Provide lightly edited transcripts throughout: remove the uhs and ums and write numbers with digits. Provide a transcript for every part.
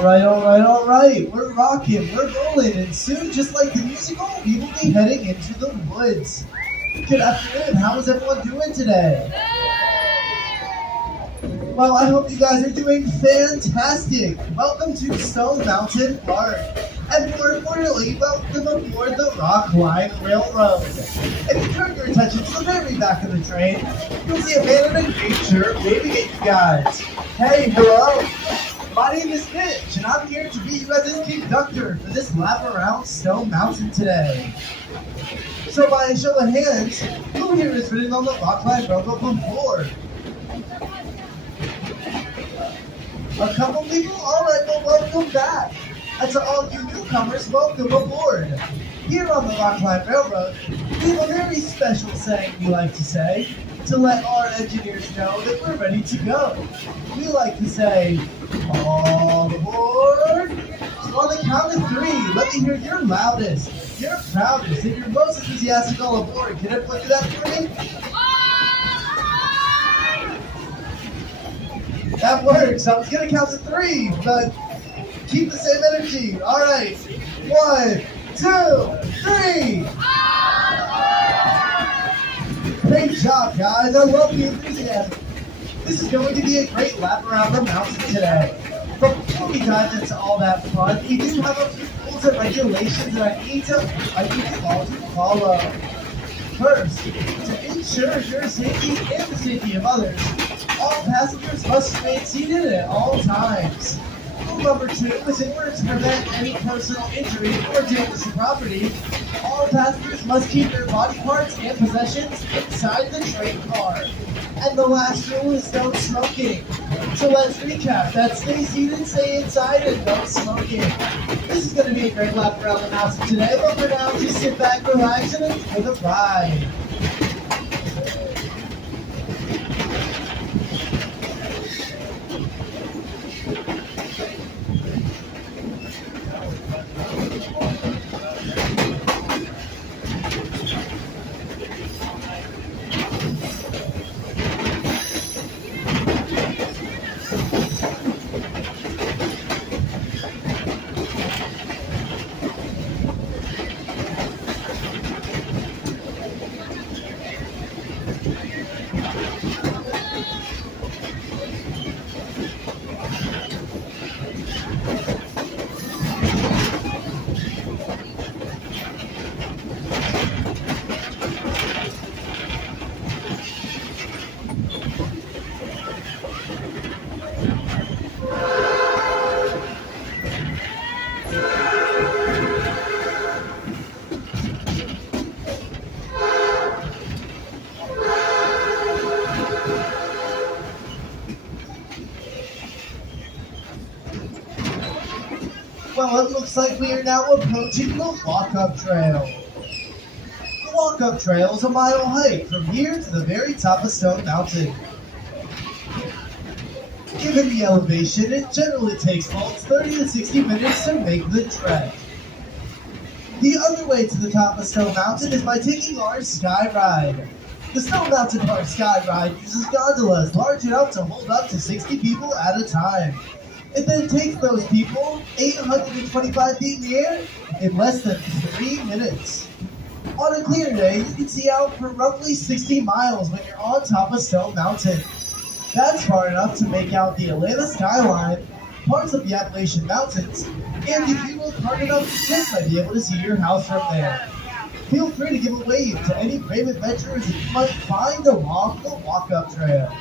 Alright. We're rocking, we're rolling, and soon, just like the musical, we will be heading into the woods. Good afternoon, how is everyone doing today? Well, I hope you guys are doing fantastic. Welcome to Stone Mountain Park. And more importantly, welcome aboard the Rock Line Railroad. If you turn your attention to the very back of the train, you'll see a man in a green shirt waving at you guys. Hey, hello. My name is Mitch, and I'm here to be you guys' conductor for this lap around Stone Mountain today. So by a show of hands, who here has ridden on the Rock Line Railroad before? A couple people? Alright, well, welcome back. And to all you newcomers, welcome aboard. Here on the Rock Line Railroad, we have a very special saying we like to say to let our engineers know that we're ready to go. We like to say, all aboard. So on the count of 3, let me hear your loudest, your proudest, and your most enthusiastic all aboard. Can everyone do that for me? That works. I was going to count to 3, but keep the same energy. All right. 1, 2, 3. Great job, guys. I love the enthusiasm. This is going to be a great lap around the mountain today. But before we dive into all that fun, we do have a few rules and regulations that I need you all to follow. First, to ensure your safety and the safety of others, all passengers must remain seated at all times. Rule number 2 is in order to prevent any personal injury or damage to property, all passengers must keep their body parts and possessions inside the train car. And the last rule is no smoking. So let's recap. That's stay seated, stay inside, and no smoking. This is going to be a great lap around the mountain today, but for now, just sit back, relax, and enjoy the ride. Well, it looks like we are now approaching the walk-up trail. The walk-up trail is a mile hike from here to the very top of Stone Mountain. Given the elevation, it generally takes folks 30 to 60 minutes to make the trek. The other way to the top of Stone Mountain is by taking our Skyride. The Stone Mountain Park Skyride uses gondolas large enough to hold up to 60 people at a time. It then takes those people 825 feet in the air in less than 3 minutes. On a clear day, you can see out for roughly 60 miles when you're on top of Stone Mountain. That's far enough to make out the Atlanta skyline, parts of the Appalachian Mountains, and if you look hard enough, you just might be able to see your house from there. Feel free to give a wave to any brave adventurers that you might find along the walk-up trail.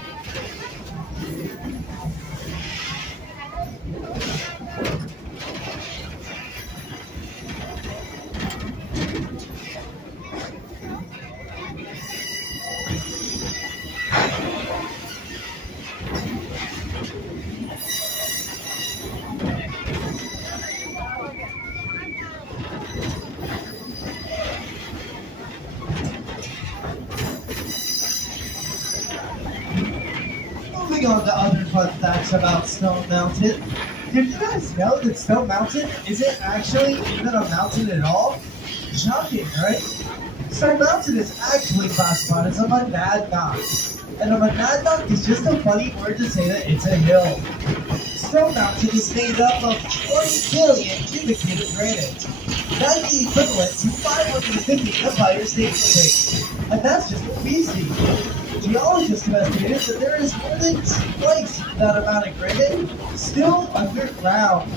Moving on to other fun facts about Stone Mountain. Did you guys know that Stone Mountain isn't actually even a mountain at all? Shocking, right? Stone Mountain is actually classified as a monadnock. And a monadnock is just a funny word to say that it's a hill. Stone Mountain is made up of 40 billion cubic feet of granite. That's the equivalent to 550 Empire State Buildings. And that's just what we see. Geologists have estimated that there is more than twice that amount of granite still underground.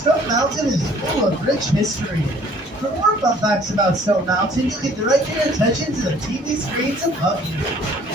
Stone Mountain is full of rich history. For more fun facts about Stone Mountain, you can direct your attention to the TV screens above you.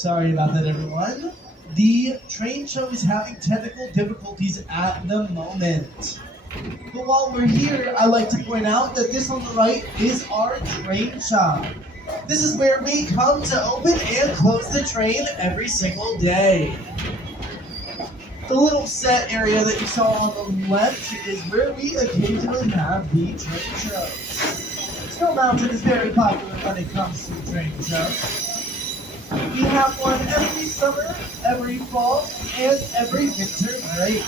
Sorry about that, everyone. The train show is having technical difficulties at the moment. But while we're here, I'd like to point out that this on the right is our train shop. This is where we come to open and close the train every single day. The little set area that you saw on the left is where we occasionally have the train shows. Snow Mountain is very popular when it comes to train shows. We have one every summer, every fall, and every winter break.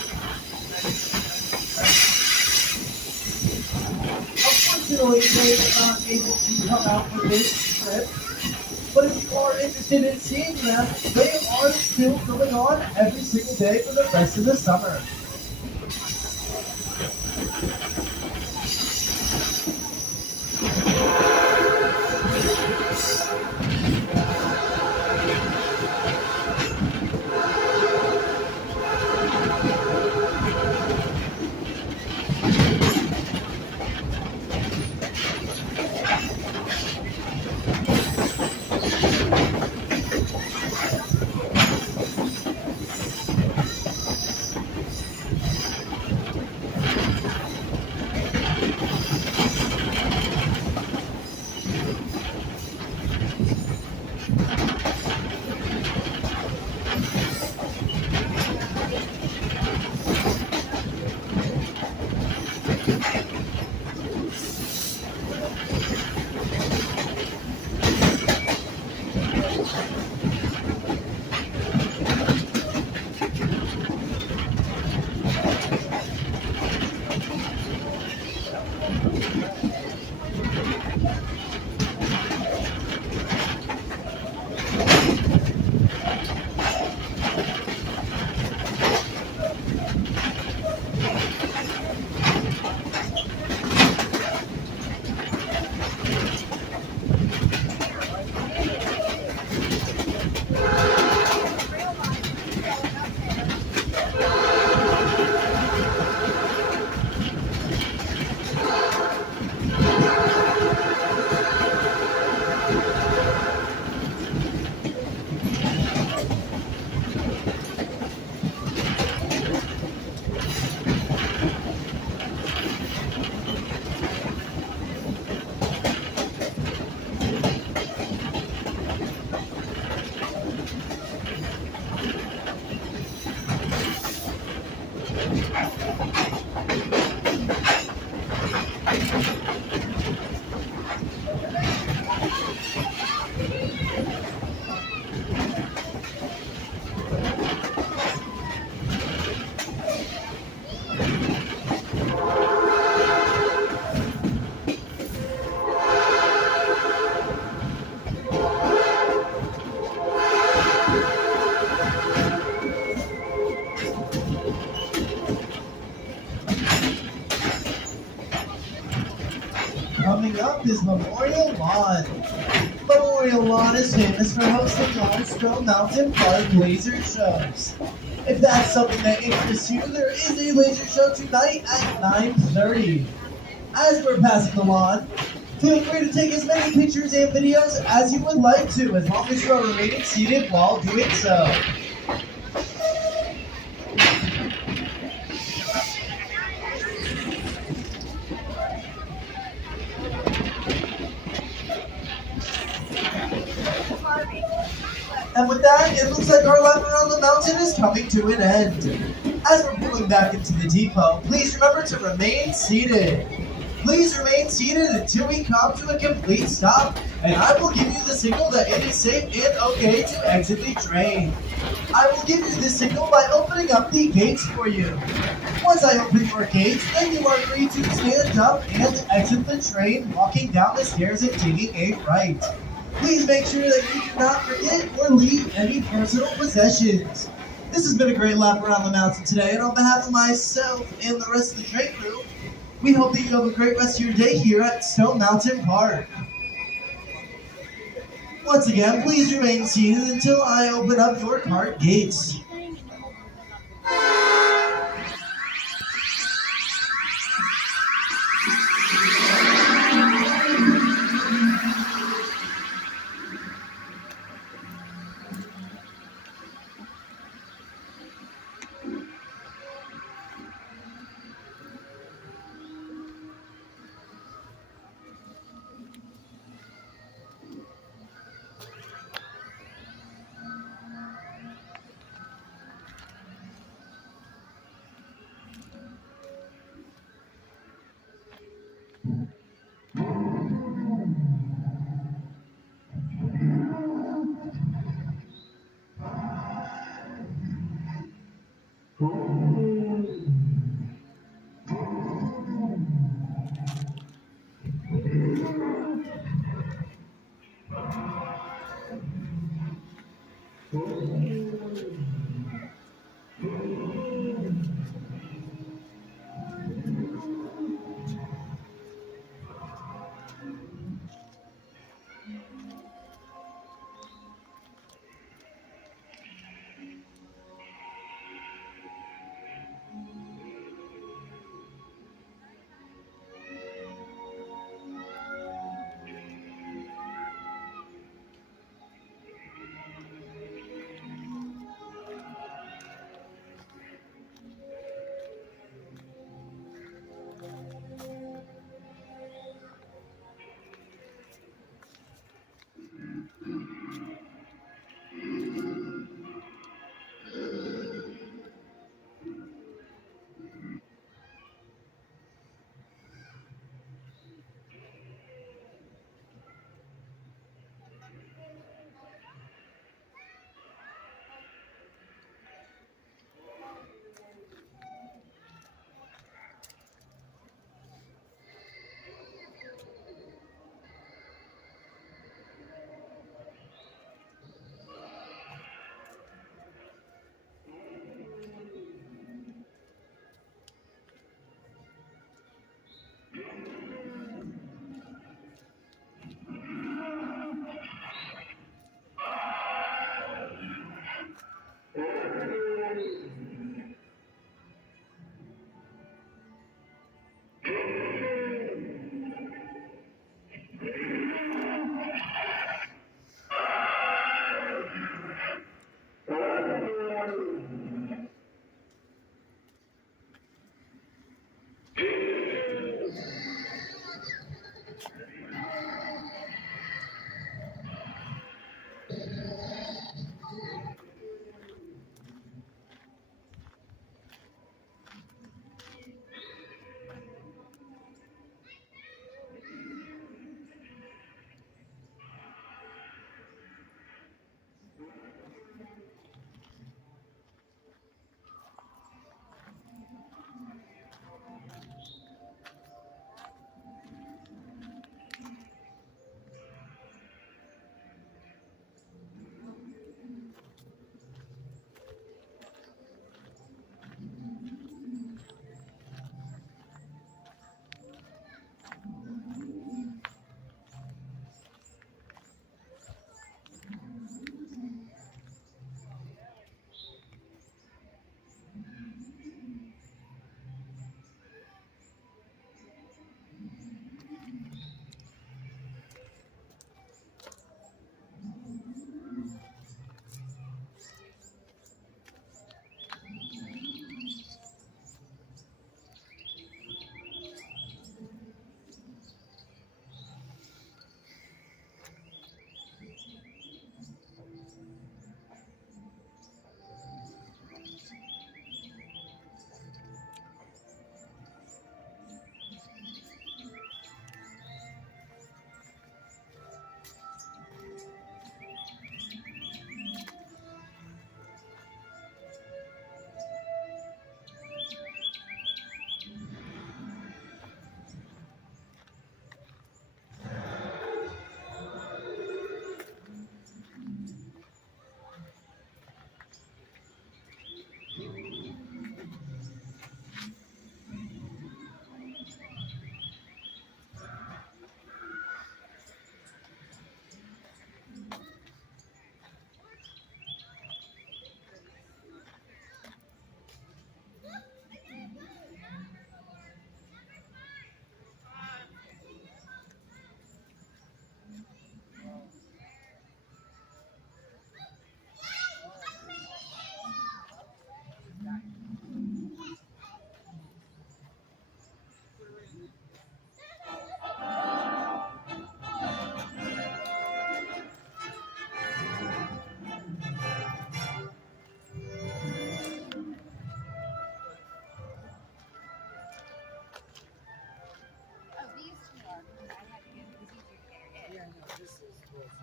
Unfortunately, they are not able to come out for this trip, but if you are interested in seeing them, they are still going on every single day for the rest of the summer. Memorial Lawn. Memorial Lawn is famous for hosting non-stone mountain park laser shows. If that's something that interests you, there is a laser show tonight at 9:30. As we're passing the lawn, feel free to take as many pictures and videos as you would like to, as long as you are remaining seated while doing so. And with that, it looks like our lap around the mountain is coming to an end. As we're pulling back into the depot, please remember to remain seated. Please remain seated until we come to a complete stop, and I will give you the signal that it is safe and okay to exit the train. I will give you this signal by opening up the gates for you. Once I open your gates, then you are free to stand up and exit the train, walking down the stairs and taking a right. Please make sure that you do not forget or leave any personal possessions. This has been a great lap around the mountain today, and on behalf of myself and the rest of the train crew, we hope that you have a great rest of your day here at Stone Mountain Park. Once again, please remain seated until I open up your cart gates.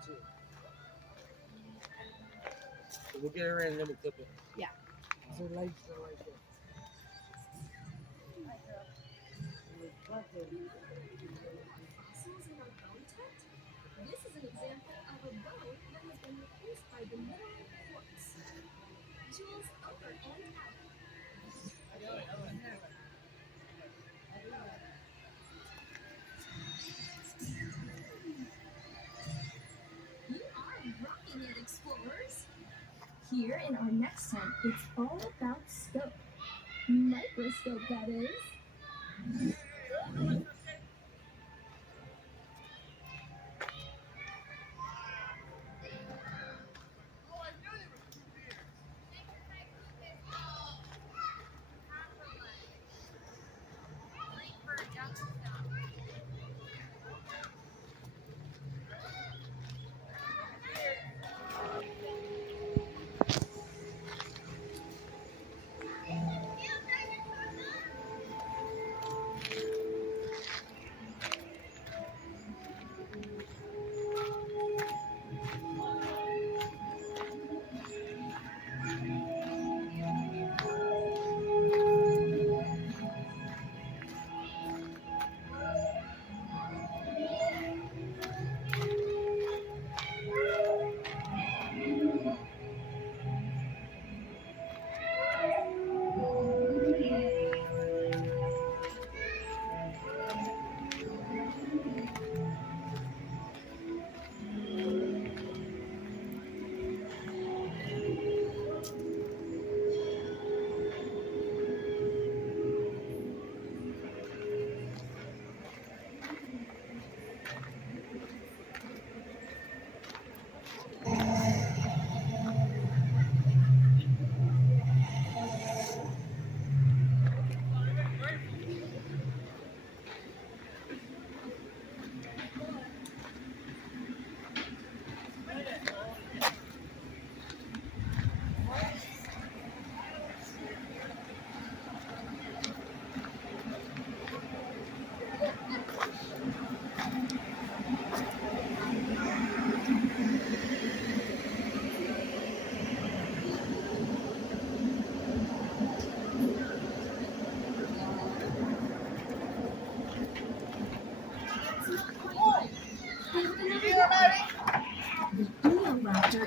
too. So we'll get her in and then we'll clip it. Yeah. So lights are right there. Fossils in our bone tent? This is an example of a bone that has been replaced by the mineral quartz. Jules over and out. You are rocking it, explorers! Here in our next tent, it's all about scope. Microscope, that is.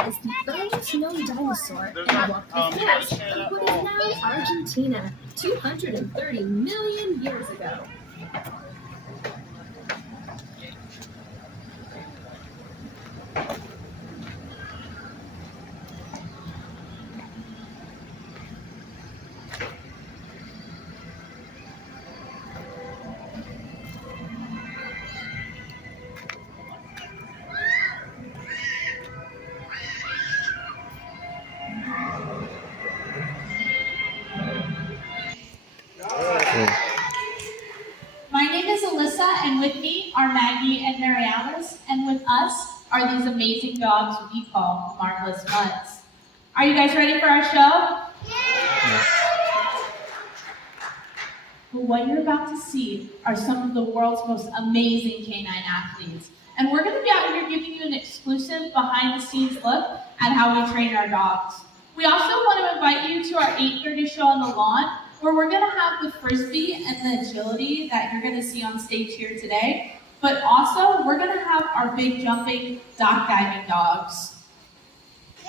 Is the earliest known dinosaur and walked the coast of what is now Argentina 230 million years ago. My name is Alyssa, and with me are Maggie and Mary Alice, and with us are these amazing dogs we call Marvelous Mutts. Are you guys ready for our show? Yeah! Well, what you're about to see are some of the world's most amazing canine athletes, and we're going to be out here giving you an exclusive behind-the-scenes look at how we train our dogs. We also want to invite you to our 8:30 show on the lawn, where we're going to have the frisbee and the agility that you're going to see on stage here today, but also we're going to have our big jumping dock diving dogs.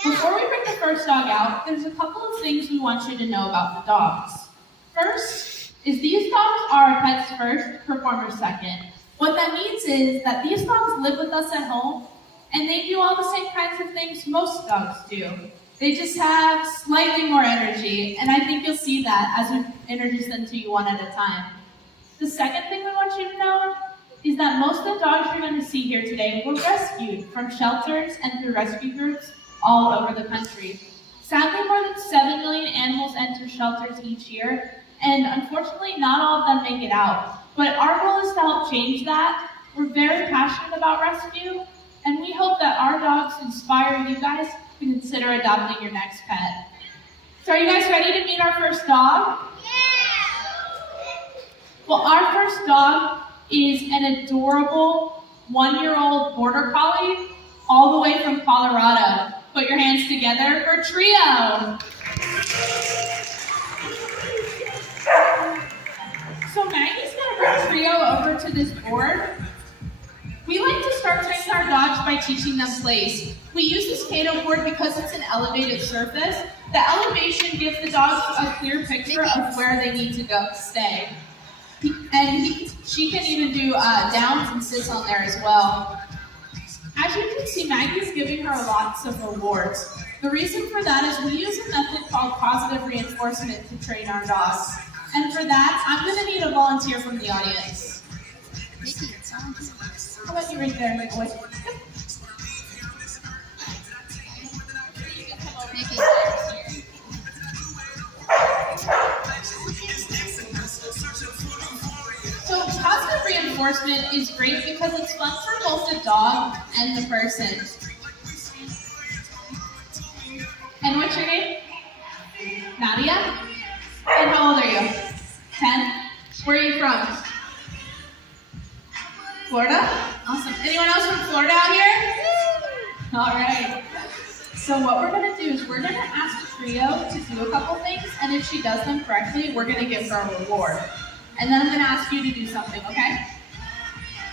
Before we bring the first dog out, there's a couple of things we want you to know about the dogs. First is these dogs are pets first, performers second. What that means is that these dogs live with us at home, and they do all the same kinds of things most dogs do. They just have slightly more energy, and I think you'll see that as we introduce them to you one at a time. The second thing we want you to know is that most of the dogs you're going to see here today were rescued from shelters and through rescue groups all over the country. Sadly, more than 7 million animals enter shelters each year, and unfortunately, not all of them make it out. But our goal is to help change that. We're very passionate about rescue, and we hope that our dogs inspire you guys to consider adopting your next pet. So are you guys ready to meet our first dog? Yeah! Well, our first dog is an adorable 1-year-old border collie. all the way from Colorado. Put your hands together for Trio. So Maggie's gonna bring Trio over to this board. We like to start training our dogs by teaching them place. We use the skate board because it's an elevated surface. The elevation gives the dogs a clear picture of where they need to go stay. And she can even do downs and sits on there as well. As you can see, Maggie's giving her lots of rewards. The reason for that is we use a method called positive reinforcement to train our dogs. And for that, I'm going to need a volunteer from the audience. How about you right there, my boy? So positive reinforcement is great because it's fun for both the dog and the person. And what's your name? Nadia? And how old are you? 10? Where are you from? Florida? Awesome. Anyone else from Florida out here? All right. So what we're going to do is we're going to ask Trio to do a couple things, and if she does them correctly, we're going to give her a reward. And then I'm going to ask you to do something, okay?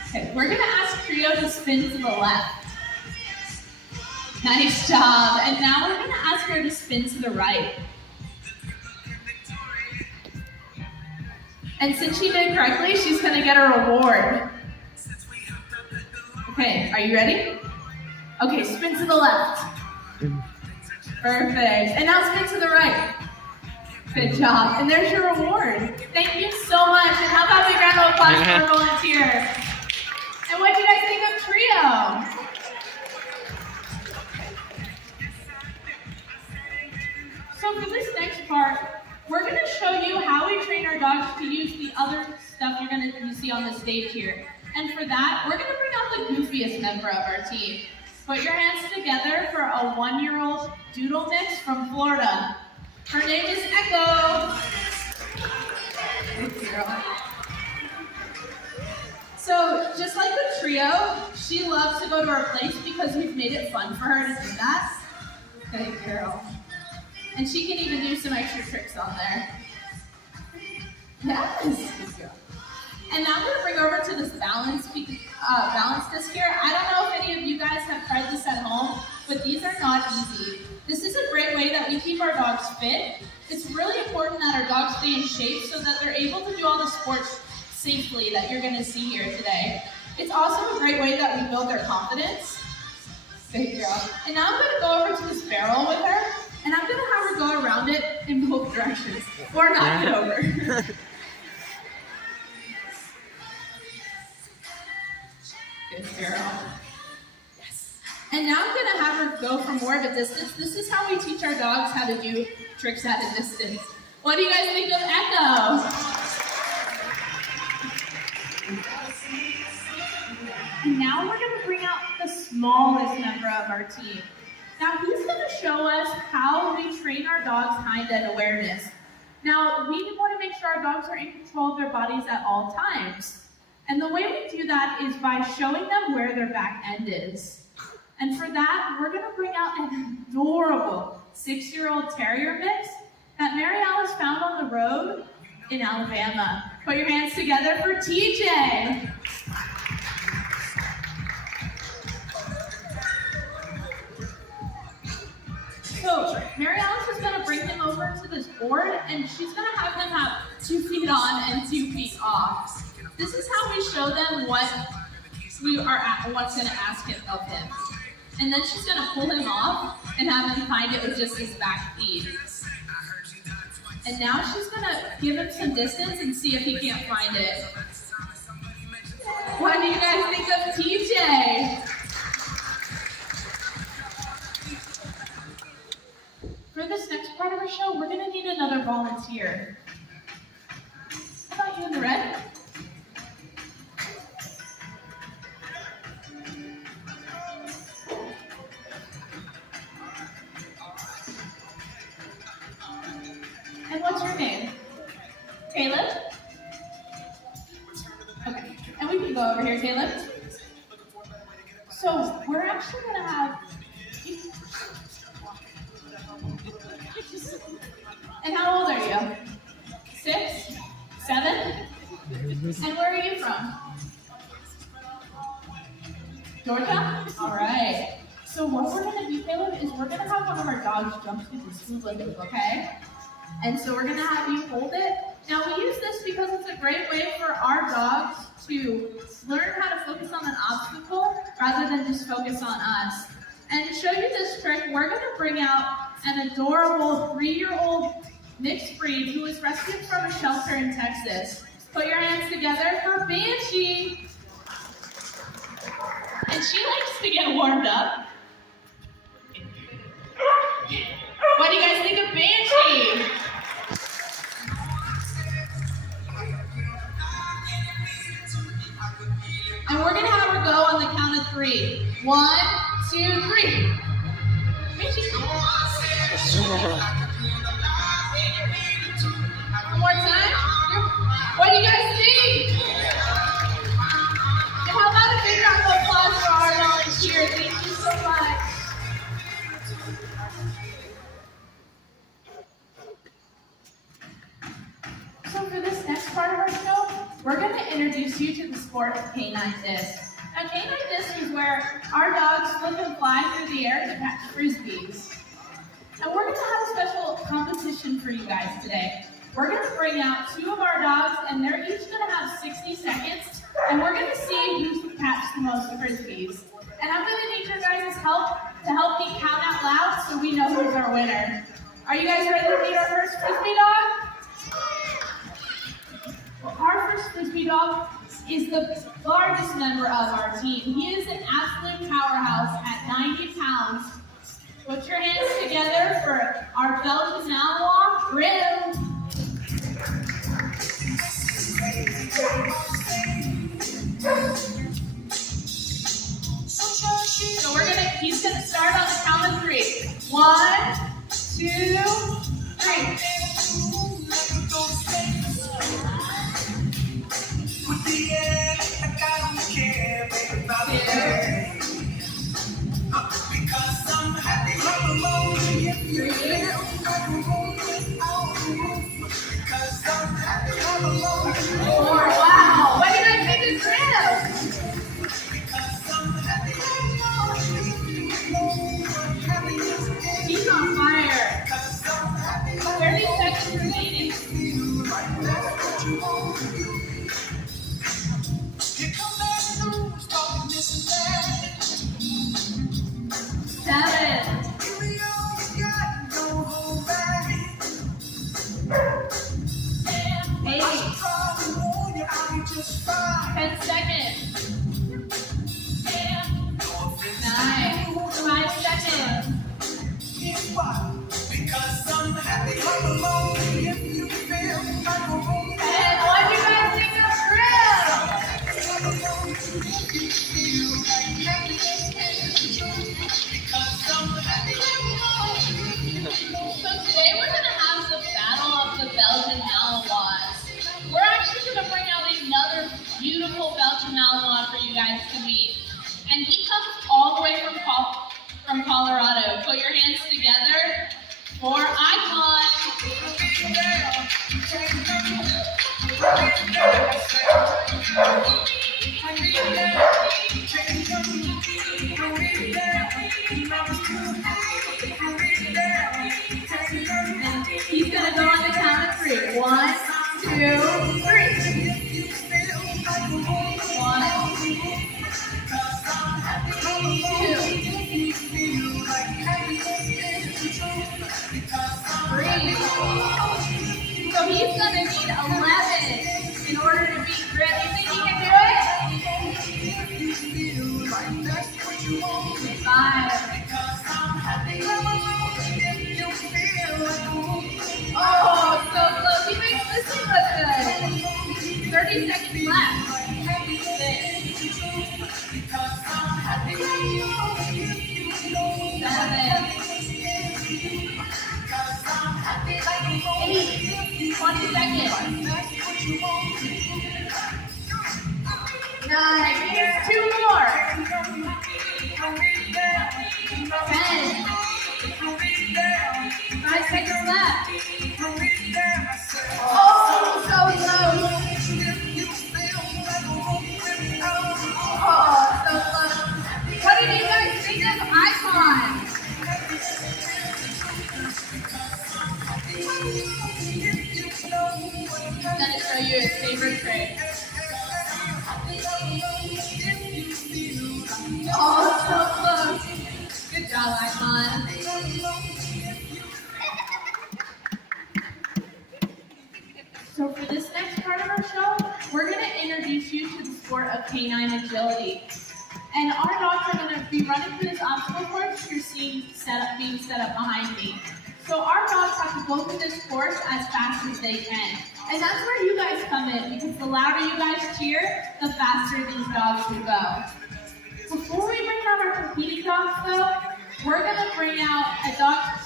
Okay, we're going to ask Trio to spin to the left. Nice job. And now we're going to ask her to spin to the right. And since she did correctly, she's going to get a reward. Okay, are you ready? Okay, spin to the left. Perfect. And now spin to the right. Good job. And there's your reward. Thank you so much. And how about we round of applause for our volunteer? And what did you guys think of Trio? So for this next part, we're going to show you how we train our dogs to use the other stuff you see on the stage here. And for that, we're going to bring out the goofiest member of our team. Put your hands together for a 1-year-old doodle mix from Florida. Her name is Echo. Good girl. So just like the Trio, she loves to go to our place because we've made it fun for her to do that. Good girl. And she can even do some extra tricks on there. Yes. Good girl. And now I'm going to bring over to this balance disc here. I don't know if any of you guys have tried this at home, but these are not easy. This is a great way that we keep our dogs fit. It's really important that our dogs stay in shape so that they're able to do all the sports safely that you're going to see here today. It's also a great way that we build their confidence. Good girl. And now I'm going to go over to this barrel with her, and I'm going to have her go around it in both directions, or knock it over. Good girl. Yes. And now I'm going to have her go from more of a distance. This is how we teach our dogs how to do tricks at a distance. What do you guys think of Echo? And now we're going to bring out the smallest member of our team. Now he's going to show us how we train our dogs' hind-end awareness. Now we want to make sure our dogs are in control of their bodies at all times. And the way we do that is by showing them where their back end is. And for that, we're going to bring out an adorable 6-year-old terrier mix that Mary Alice found on the road in Alabama. Put your hands together for TJ. So Mary Alice is going to bring him over to this board, and she's going to have him have 2 feet on and 2 feet off. This is how we show them what's going to ask of him. And then she's going to pull him off and have him find it with just his back feet. And now she's going to give him some distance and see if he can't find it. What do you guys think of TJ? For this next part of our show, we're going to need another volunteer. How about you in the red? And what's your name? Caleb? Okay, and we can go over here, Caleb. So we're actually gonna have. And how old are you? 6? 7? And where are you from? Georgia? All right. So what we're gonna do, Caleb, is we're gonna have one of our dogs jump through this hula hoop, okay? And so we're gonna have you hold it. Now we use this because it's a great way for our dogs to learn how to focus on an obstacle rather than just focus on us. And to show you this trick, we're gonna bring out an adorable 3-year-old mixed breed who was rescued from a shelter in Texas. Put your hands together for Banshee. And she likes to get warmed up. What do you guys think of Banshee? And we're gonna have her go on the count of 3. 1, 2, 3. Banshee. One more time. What do you guys think? And how about a big round of applause for our volunteer? Thank you so much. So for this next part of our show, we're going to introduce you to the sport of canine disc. Now canine disc is where our dogs flip and fly through the air to catch frisbees. And we're going to have a special competition for you guys today. We're going to bring out 2 of our dogs, and they're each going to have 60 seconds, and we're going to see who can catch the most frisbees. And I'm going to need your guys' help to help me count out loud so we know who's our winner. Are you guys ready to meet our first frisbee dog? Well, our first frisbee dog is the largest member of our team. He is an absolute powerhouse at 90 pounds. Put your hands together for our Belgian Malinois, Grim. So he's gonna start on the count of 3. 1, 2, 3. Wow, what do you guys think of Grim? He's on fire. 30 seconds remaining. 7. 8. 10 seconds. 9. 5 seconds. And what do you guys think of Grim? So today we're going to have the battle of the Belgian Malinois. We're actually going to bring out another beautiful Belgian Malinois for you guys to meet. And he comes all the way from Colorado. Put your hands together for Icon. And he's going to go on the count of 3. 1, 2, 3. 1, 3. So he's going to need 11 in order to beat Grim. You think he can do it? 5. Oh, so close. He makes this one look good. 30 seconds left. 6. 7. 8. 20 seconds. 9. Here's 2 more. 10. Guys, take a left. Oh, so low. Oh, so low. What did you guys think of Icon? I'm going to show you his favorite trick. Oh, so close. Good job, Icon. So for this next part of our show, we're going to introduce you to the sport of canine agility. And our dogs are going to be running through this obstacle course you're seeing being set up behind me. So our dogs have to go through this course as fast as they can. And that's where you guys come in, because the louder you guys cheer, the faster these dogs will go. Before we bring out our competing dogs though, we're going to bring out a dog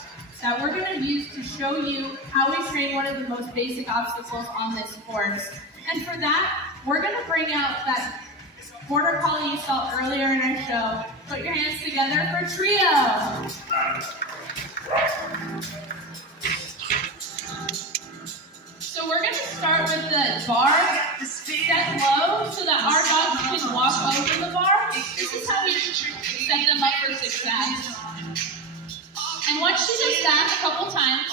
that we're going to use to show you how we train one of the most basic obstacles on this course. And for that, we're going to bring out that border collie you saw earlier in our show. Put your hands together for trio. So we're going to start with the bar set low so that our dogs can walk over the bar. This is how we set them up for success. And once she does that a couple times,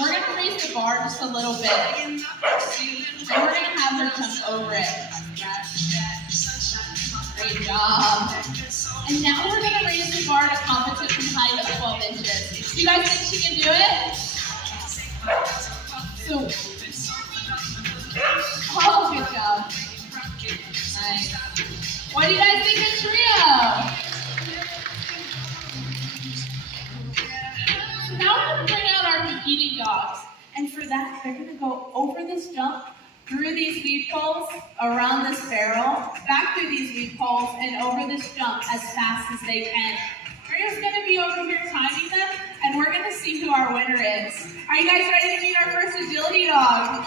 we're going to raise the bar just a little bit. And we're going to have her jump over it. Great job. And now we're going to raise the bar to competition height of 12 inches. You guys think she can do it? So, oh, good job. Nice. What do you guys think of trio? So now we're going to bring out our competing dogs. And for that, they're going to go over this jump, through these weed poles, around this barrel, back through these weed poles, and over this jump as fast as they can. Trio's going to be over here timing them, and we're going to see who our winner is. Are you guys ready to meet our first agility dog?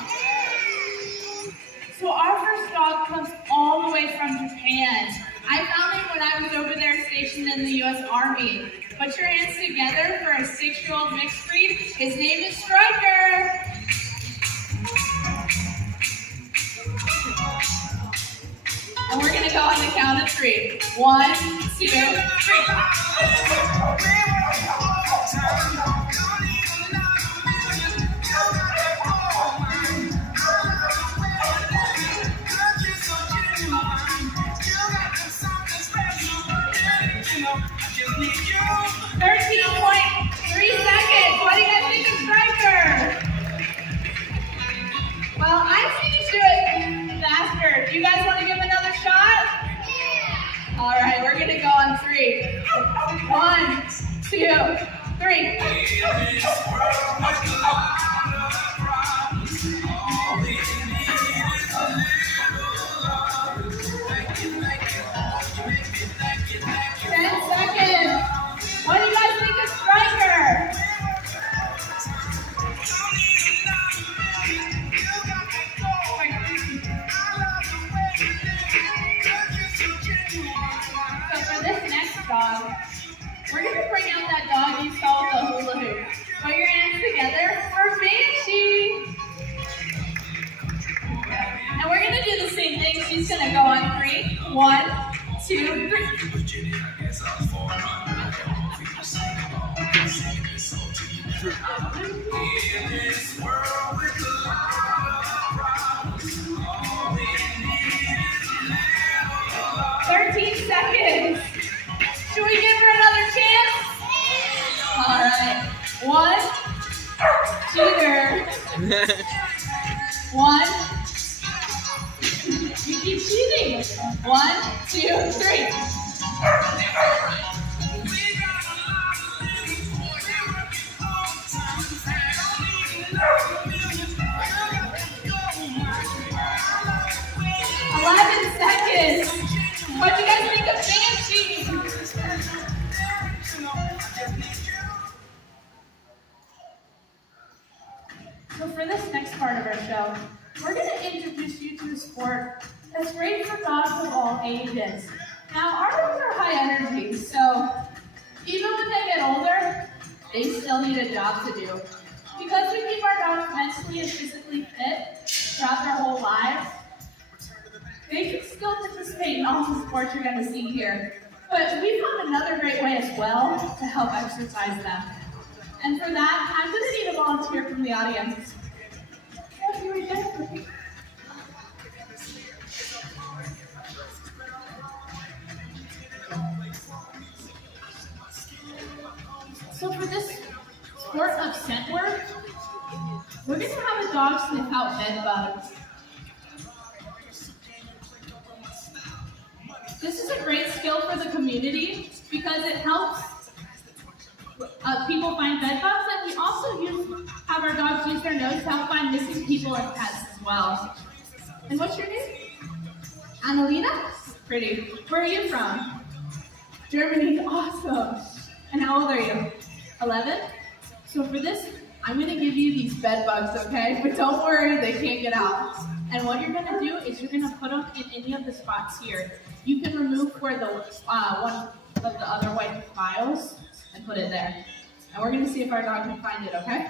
So our first dog comes all the way from Japan. I found him when I was over there stationed in the U.S. Army. Put your hands together for a 6-year-old mixed breed. His name is Striker. And we're going to go on the count of 3. 1, 2, 3. 13.3 seconds. What do you guys think of Striker? Well, I've seen you do it faster. Do you guys want to give another shot? Yeah. All right, we're going to go on 3. 1, 2, 3. 10 seconds. What do you guys think of Striker? So for this next dog, we're going to bring out that dog you saw with the hula hoop. Put your hands together for Banshee. And we're going to do the same thing. She's going to go on 3. 1, 2, 3. In this world with a lot of problems, all we need is a little 13 seconds. Should we give her another chance? All right. 1, cheater. 1. You keep cheating. 1, 2, 3. Seconds. What do you guys think of Banshee? So for this next part of our show, we're going to introduce you to a sport that's great for dogs of all ages. Now, our dogs are high energy, so even they still need a job to do. Because we keep our dogs mentally and physically fit throughout their whole lives, they can still participate in all the sports you're going to see here. But we found another great way as well to help exercise them. And for that, I'm going to need a volunteer from the audience. Yeah, you right there. So for this sport of scent work, we're going to have a dog sniff out bed bugs. This is a great skill for the community because it helps people find bed bugs, and we also have our dogs use their nose to help find missing people and pets as well. And what's your name? Annalena? Pretty. Where are you from? Germany. Awesome. And how old are you? 11? So for this, I'm going to give you these bed bugs, okay? But don't worry, they can't get out. And what you're going to do is you're going to put them in any of the spots here. You can remove where the one of the other white files and put it there. And we're going to see if our dog can find it, okay?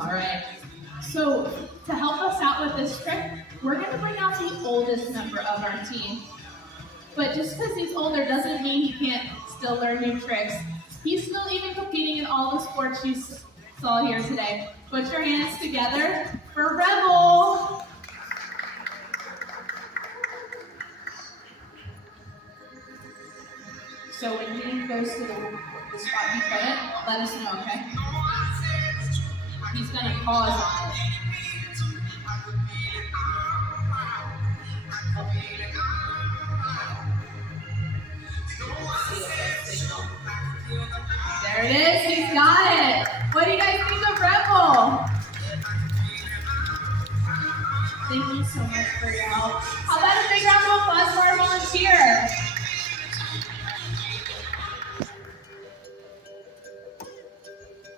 All right. So to help us out with this trick, we're going to bring out the oldest member of our team. But just because he's older doesn't mean he can't still learn new tricks. He's still even competing in all the sports you saw here today. Put your hands together for Rebel. So when he goes to the spot you put it, let us know, okay? He's going to pause on it. There it is, he's got it. What do you guys think of Rebel? Thank you so much for your help. How about a big round of applause for our volunteer?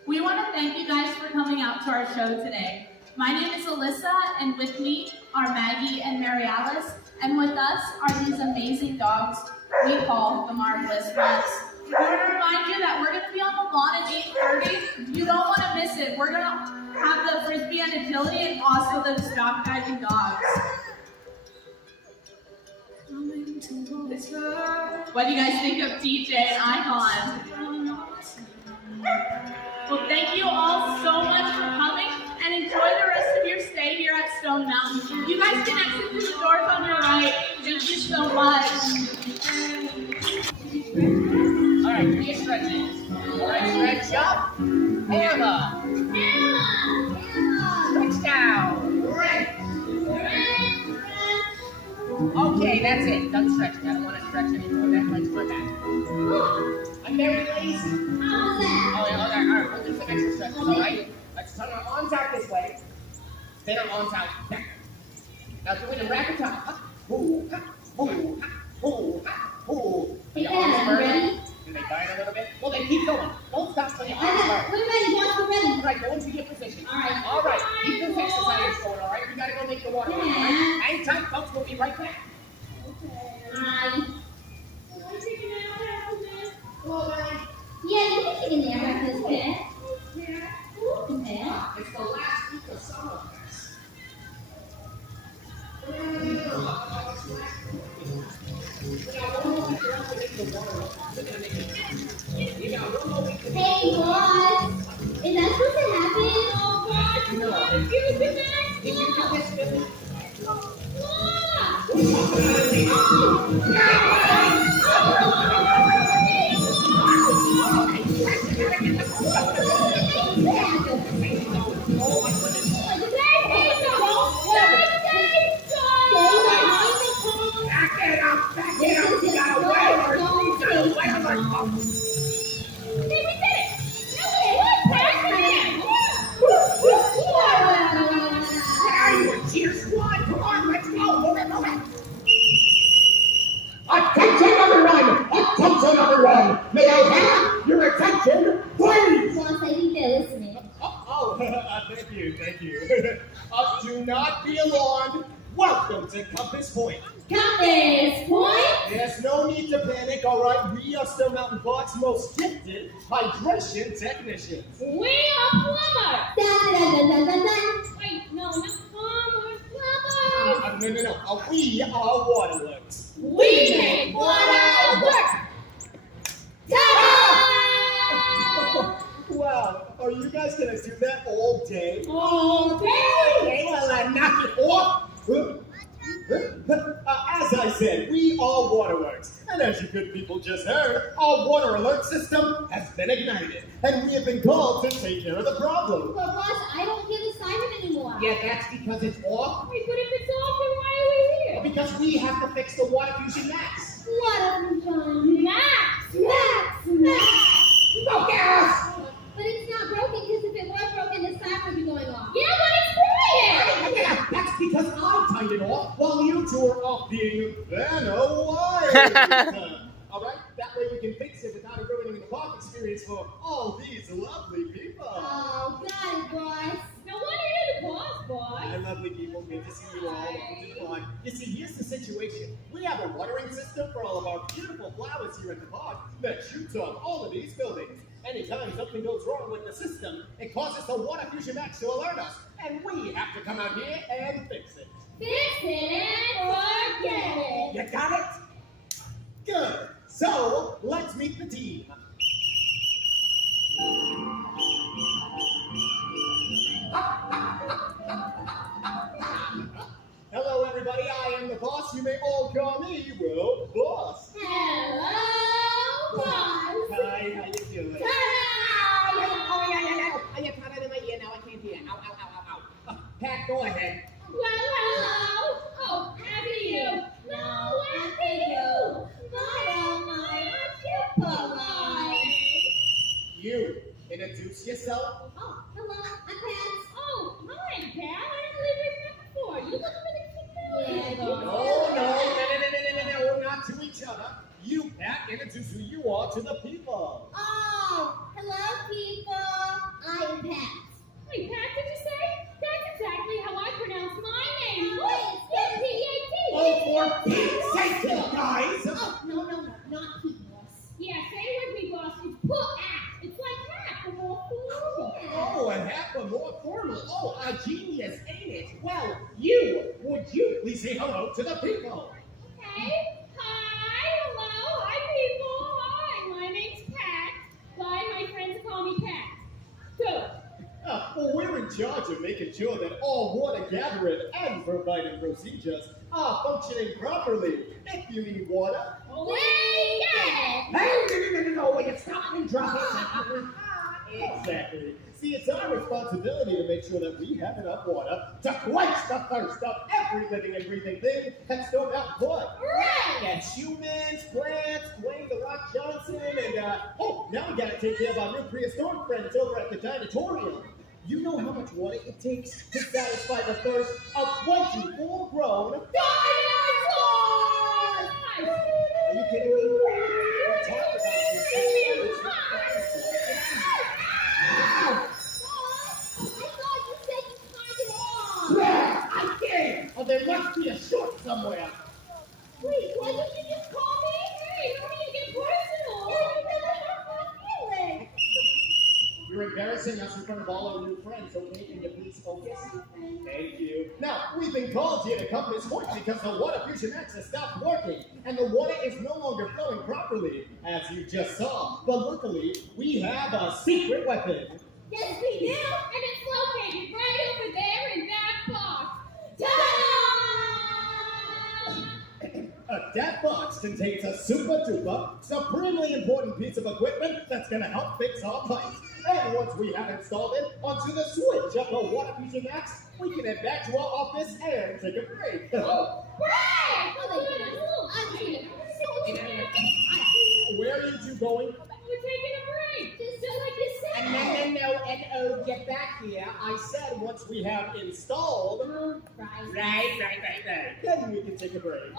We want to thank you guys for coming out to our show today. My name is Alyssa, and with me are Maggie and Mary Alice, and with us are these amazing dogs we call the Marvelous Mutts. We want to remind you that we're going to be on the lawn at 8:30. You don't want to miss it. We're going to have the frisbee and agility and also the stock diving dogs. What do you guys think of DJ and Icon? Well, thank you all so much for coming, and enjoy the rest of your stay here at Stone Mountain. You guys can exit through the doors on your right. Thank you so much. All right, 3 stretches. All right, stretch up. Hammer. Stretch down. Okay, that's it. Done stretching. I don't want to stretch anymore. Then let's put that. I'm very lazy. Oh, yeah, all right. We'll do some extra stretches, all right? Let's turn our arms out this way. Spin our arms out back. Now do it in rapid time. Ooh, ooh, ooh, ooh. Are your arms burning? Do they burn a little bit? Well, then keep going. Don't stop till your arms burn. We're ready, we're ready. All right, go into your position. All right. Keep those exercises going, all right? We gotta go make the water, all right? Hang tight, folks. We'll be right back. Yeah, you can take a nap after this, Dad. Yeah. It's the last week of summer. Hey, boss. Is that supposed to happen? Oh, God. No. Give us the next. Oh, thank you, thank you. Do not be alarmed. Welcome to Compass Point. Compass Point? There's no need to panic, all right? We are Stone Mountain Park's most gifted hydration technicians. We are plumbers. Dun, dun, dun, dun, dun, dun. Wait, no, not plumbers. Plumbers. No. We are waterworks. We make water work. Ta-da! Wow, are you guys gonna do that all day? All day. Okay, well, knock it off. As I said, we are waterworks. And as you good people just heard, our water alert system has been ignited. And we have been called to take care of the problem. But boss, I don't hear the siren anymore. Yeah, that's because it's off. Wait, but if it's off, then why are we here? Because we have to fix the Waterfusion Max. Waterfusion Max. Focus! But it's not broken, because if it were broken, the siren would be going off. Yeah, but it's broken! Yeah, that's because I tied it off while you two are off being wild. Alright, that way we can fix it without ruining the park experience for all these lovely people. Oh, got it, boss. No wonder you're the boss. Hi, lovely people. Good to see you all. Welcome to the park. You see, here's the situation. We have a watering system for all of our beautiful flowers here at the park that shoots on all of these buildings. Anytime something goes wrong with the system, it causes the Waterfusion Max to alert us, and we have to come out here and fix it. Fix it and forget it. You got it? Good. So, let's meet the team. Hello, everybody. I am the boss. You may all call me, well, boss. Hello, boss. Hi, how you doing? I get caught in my ear now. I can't hear. Ow. Pat, go ahead. Well, hello. Oh, after you. No, after you. My polite. You, introduce yourself. Oh, hello, I'm Pat. Oh, hi, Pat. I didn't believe you met before. You look really familiar. No, not to each other. You, Pat, introduce who you are to the people. Oh, hello, people. I am Pat. Wait, Pat, did you say? That's exactly how I pronounce my name. Wait, it's P-A-T. Oh, for Pete's sake, guys! Oh, no, not Pete, boss. Yeah, say with me, boss. It's put-act. It's like hat, but more formal. Oh, a hat but more formal. Oh, a genius, ain't it? Well, would you please say hello to the people? Okay. Hi, hello, hi, people. Hi, my name's Pat. Bye, my friends call me Pat. Good. Well, we're in charge of making sure that all water gathering and providing procedures are functioning properly. If you need water, We get it. hey, no, will you stop and drop it? Exactly. See, it's our responsibility to make sure that we have enough water to quench the thirst of every living and breathing thing that's Stone Mountain Park. Right. That's humans, plants, Dwayne The Rock Johnson, and now we gotta take care of our new prehistoric friends over at the Dinosaurium. You know how much water it takes to satisfy the thirst of 20 full-grown Dinosaurs! Are you kidding me? We're talking about this. Yeah, I did! Oh, there must be a short somewhere. Wait, why did you just call me? Hey, don't need to get personal. You really hurt my feelings. You're embarrassing us in front of all our new friends, okay? Can you please focus? Thank you. Now, we've been called here to Compass Point because the Waterfusion Max has stopped working, and the water is no longer flowing properly, as you just saw. But luckily, we have a secret weapon. Yes, we do. And it's located right over there in that box. Ta-da! That box contains a super-duper, supremely important piece of equipment that's going to help fix our pipes. And once we have installed it onto the switch of the Waterfusion Max, we can head back to our office and take a break. Oh, great! I'm kidding. Where are you two going? We're taking a break, just like you said. No, get back here. I said once we have installed. Right. Then we can take a break.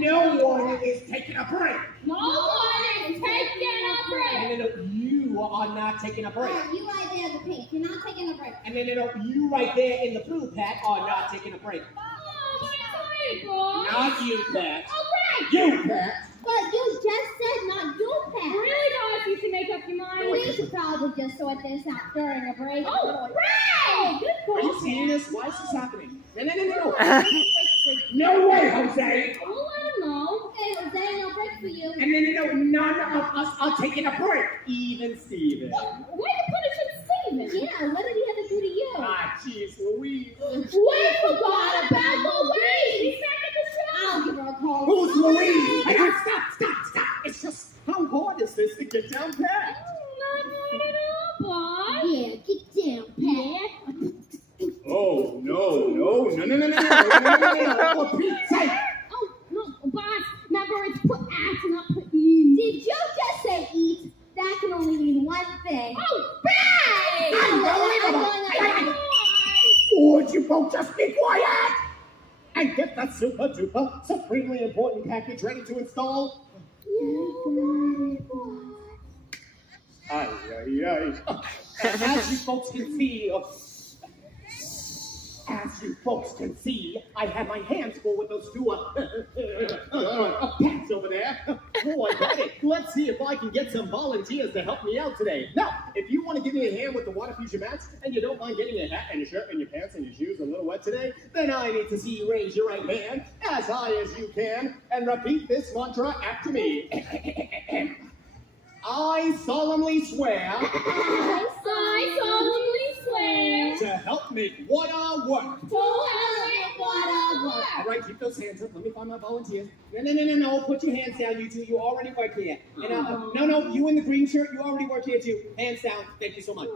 No one is taking a break. No one is taking a break. you are not taking a break. You right there in the pink. You're not taking a break. And then you right there in the blue, Pat, are not taking a break. Oh, sorry, boy. Not you, Pat. Oh, right. You, Pat. But you just said not you, Pat. Really, guys, you should make up your mind. We should probably just sort this out during a break. Oh, right! Good Are call. you seeing this? Why is this happening? No. No way, Jose. We'll let him know. Okay, Jose, no break for you. And then none of us are taking a break. Even Steven. Why are you punishing Steven? Yeah, what did he have to do to you? Ah, jeez, Louise. We forgot about Louise. He's back at the show. I'll give her a call. Who's Louise? Hey, stop. It's just, how hard is this to get down pat? Not hard at all, boy. Yeah, get down, Pat. Oh, no. For Pete's sake. Oh, no, boss. Remember, it's put ass and not put eat. Did you just say eat? That can only mean one thing. Oh, bang! Would you both just be quiet? And get that super duper, supremely important package ready to install. You got it, boy. Aye. As you folks can see, I have my hands full with those two pets over there. Oh, I got it. Let's see if I can get some volunteers to help me out today. Now, if you want to give me a hand with the Waterfusion Max, and you don't mind getting your hat and your shirt and your pants and your shoes a little wet today, then I need to see you raise your right hand as high as you can and repeat this mantra after me. I solemnly swear I solemnly swear to help make water work. to help water work. All right, keep those hands up. Let me find my volunteers. No. Put your hands down, you two. You already work here. And no. You in the green shirt, you already work here too. Hands down. Thank you so much.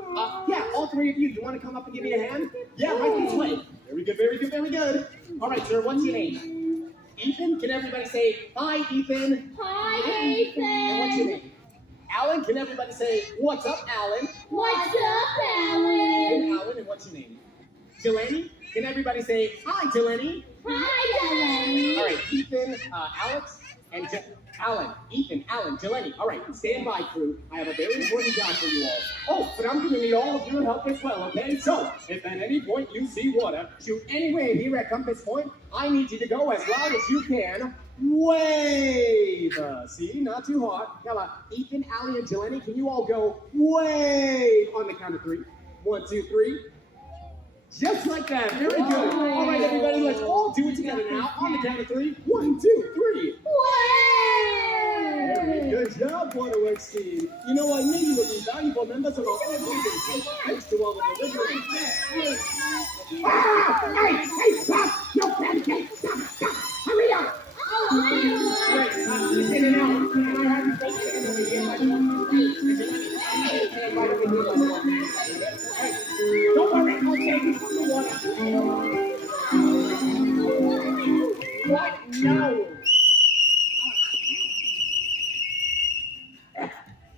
Yeah, all three of you. You want to come up and give me a hand? Yeah, right this way. Very good. All right, sir. What's your name? Ethan. Can everybody say hi, Ethan? Hi, Ethan. And what's your name? Alan. Can everybody say what's up, Alan? What's up, Alan? And Alan. And what's your name? Delaney. Can everybody say hi, Delaney? Hi, Delaney. All right, Ethan, Alex, and Alan. Ethan, Alan, Delaney. All right, stand by, crew. I have a very important job for you all. Oh, but I'm going to need all of your help as well, okay? So, if at any point you see water, shoot anywhere here at Compass Point, I need you to go as loud as you can. Wave! See, not too hard. Now, Ethan, Allie, and Delaney, can you all go wave on the count of 3? 1, 2, 3. Just like that. Very good. All right, everybody, let's all do it together now. On the count of 3. 1, 2, 3. Very good job, Waterworks team. You know, I knew you would be valuable members of our organization. Thanks to all the delivery. Hey, stop! No pancake! Stop! Hurry up! Wait, in and out. Can I have you folks stand over here? Don't worry, I'll take you from the water. What? No!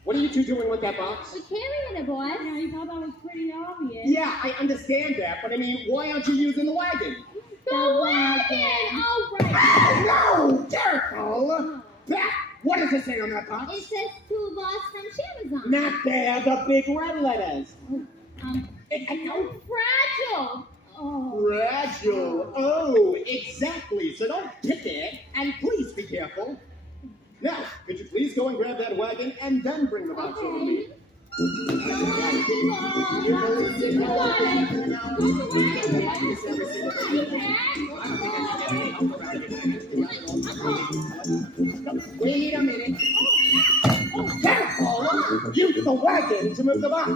What are you two doing with that box? We're carrying it, boy. Yeah, you thought that was pretty obvious. Yeah, I understand that, but I mean, why aren't you using the wagon? The wagon! All right. No! Careful! Back! What does it say on that box? It says to boss from Amazon. Not there, the big red letters. Fragile. Oh. Fragile. Oh, exactly. So don't kick it, and please be careful. Now, could you please go and grab that wagon and then bring the box over to me? Wait a minute. Careful! Use the wagon to move the box.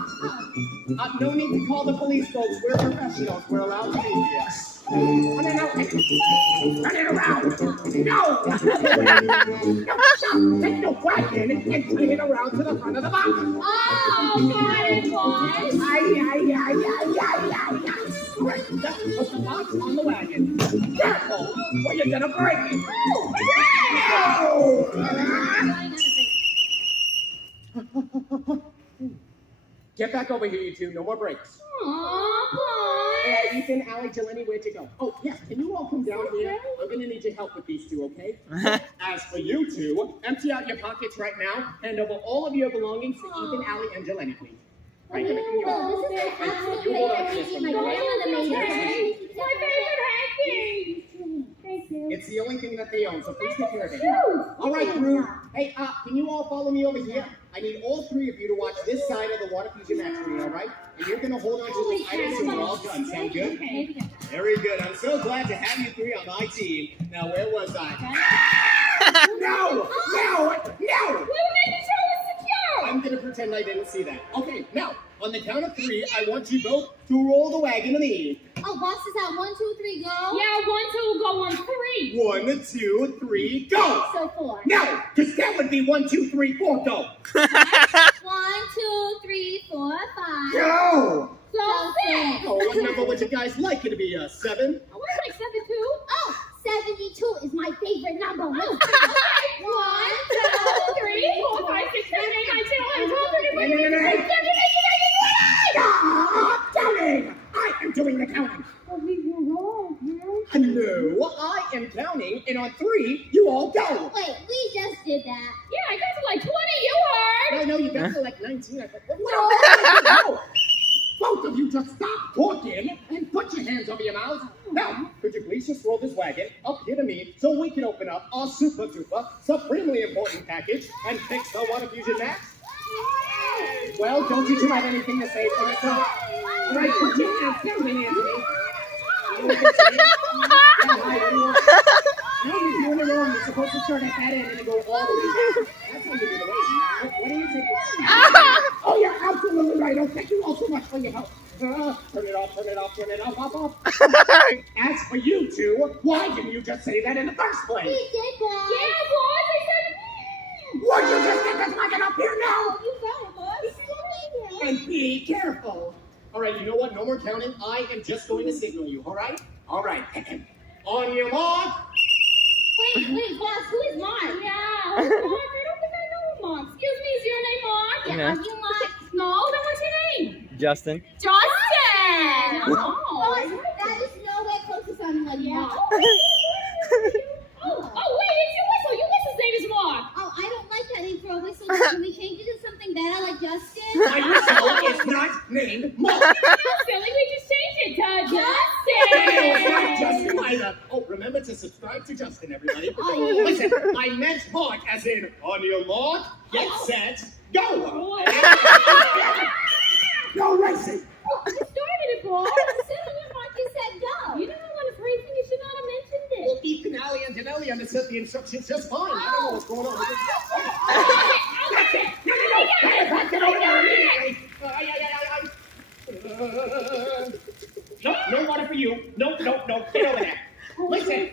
No need to call the police, folks. We're professionals. We're allowed to be here. No. Turn it around. No! No, stop. Take the wagon and turn it around to the front of the box. Oh, got it, boys. Right, now put the box on the wagon. Careful, or you're gonna break it. Get back over here, you two. No more breaks. Aw, boy. Ethan, Allie, Jelani, where'd you go? Oh, yes, can you all come down here? I'm gonna need your help with these two, okay? As for you two, empty out your pockets right now, hand over all of your belongings to Ethan, Allie, and Jelani, please. Right, everything you Well, want. this is my absolute You hold on to favorite this thing. one, My all right? grandmother made it. My favorite hacking. Thank you. It's the only thing that they own, so please take care of it. All right, crew. Hey, can you all follow me over here? I need all three of you to watch this side of the Waterfusion Max screen, all right? And you're gonna hold on to this item so we're all done. Sound good? Okay. Very good. I'm so glad to have you three on my team. Now, where was I? No! No! No! We were making sure it was secure. I'm gonna pretend I didn't see that. Okay, now, on the count of three, I want you both to roll the wagon to me. Oh, boss is out. 1, 2, 3, go. Yeah, 1, 2, go on 3. 1, 2, 3, go! So 4. No! Because that would be 1, 2, 3, 4, go! 1, 2, 3, 4, 5. Go! So 6. Oh, what number would you guys like it to be? 7? I was like 7 too. Oh, 72 is my favorite number. 1, 2, 1, 2, 3, 4, 5, 6, 7, 8, 9, 10, 11, 12, 13, 14, 15, 16, 17, 18, 19, 20. Stop counting! I am doing the counting. But we were wrong, man. No, I am counting, and on 3, you all go. Wait, we just did that. Yeah, I got to like 20, you heard. I know you got to like 19. I thought, no! Both of you just stop talking and put your hands over your mouths. Now, could you please just roll this wagon up here to me so we can open up our super duper, supremely important package and fix the Waterfusion Max? Well, don't you two have anything to say for yourself? All right, put your hands down, Anthony. You know what I'm saying? Yeah, hi, what do you want? No, you're doing it wrong. You're supposed to start at that end and then go all the way down. That's how you do the weight. What do you think? Oh, you're absolutely right. Oh, thank you all so much for your help. Turn it off, turn it off, turn it off, off. As for you two, why didn't you just say that in the first place? We did that. Yeah, boss, I said, Would you just get this wagon up here now? You got it, boss. And be careful. All right, you know what? No more counting. I am just going to signal you, all right? All right. On your mark. Wait, boss, who is Mark? yeah, Mark, I don't think I know Mark. Excuse me, is your name Mark? Yeah, Yeah. are you Mark? No, then what's your name? Justin. Justin! Boss, Oh. that is nowhere close to sounding like Yeah. Mark. Oh, wait, it's your whistle. Your whistle's name is Mark. Oh, I don't like that name for a whistle. Can we change it to something better like Justin? My whistle is not named Mark. Silly, we just changed it to It's not Justin. Justin either. Oh, remember to subscribe to Justin, everybody. Oh, yeah. Listen, I meant Mark as in on your mark, get set, go. Go racing. Oh, you started it, boss. As soon as Mark you said go. You know what is racing? You should not have mentioned it. Well, Ethan, Allie, and Janelli understood the instructions just fine. I don't know what's going on. That's it. No. Back it over there immediately. Nope, no water for you. Nope. Get over there. Listen.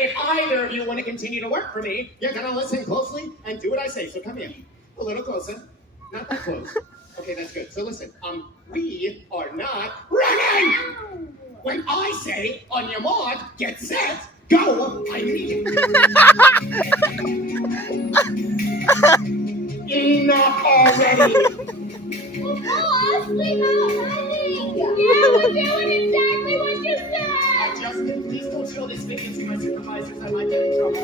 If either of you want to continue to work for me, you're going to listen closely and do what I say. So come here. A little closer. Not that close. Okay, that's good. So listen, we are not running! When I say, on your mark, get set, go, I mean it. Enough already! Boss, we know running. Yeah, we're doing exactly what you said. Justin, please don't show this video to my supervisors. I might get in trouble.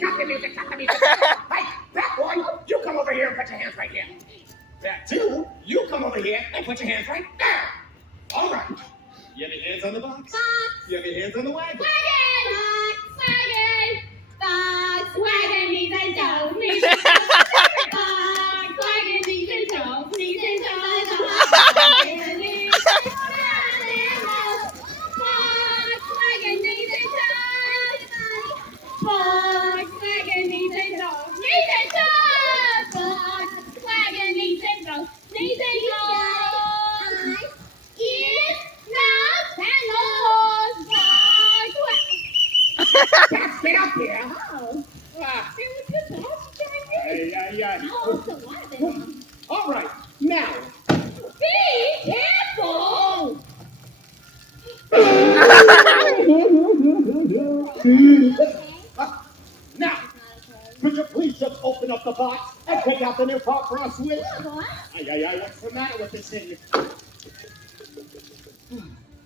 Cut the music. Hey, that one, you come over here and put your hands right here. That two, you come over here and put your hands right there. All right. You have your hands on the box? You have your hands on the wagon? Wagon! Box, Wagon needs and toes, needs and toes. Wagon needs and toes, needs and toes. Wagon needs and toes. Wagon needs and toes. Wagon needs and toes, needs and toes. Wagon needs and toes, needs and toes. Ears, mouth, and nose. Get up here. Oh, Ah, it was good, boss. yeah. Oh, it's a lot of it. All right, now. Be careful! Now, Could you please just open up the box and take out the new Crossroads switch? Sure, boss. Ay, what's the matter with this thing?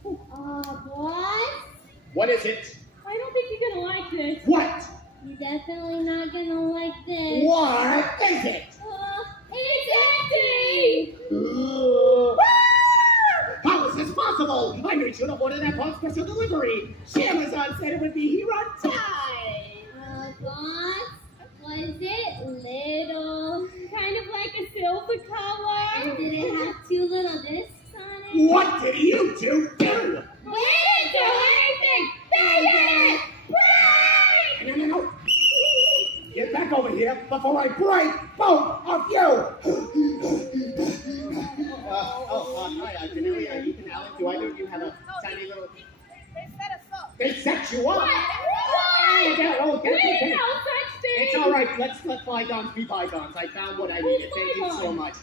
Boss? What is it? I don't think you're gonna like this. What? You're definitely not gonna like this. What is it? It's empty! How is this possible? I knew you should have ordered that box special delivery. Amazon said it would be here on time. Boss, was it little? Kind of like a silver color? And did it have 2 little discs on it? What did you two do? We didn't do anything! They did it! No. Get back over here before I break both of you! Hi, Janelle, Ethan, Allen. Do I know you have a tiny little... They set us up. They set you up! What? We didn't know such things! It's all right. Let's let bygones be bygones. I found what I needed. Thank you so much.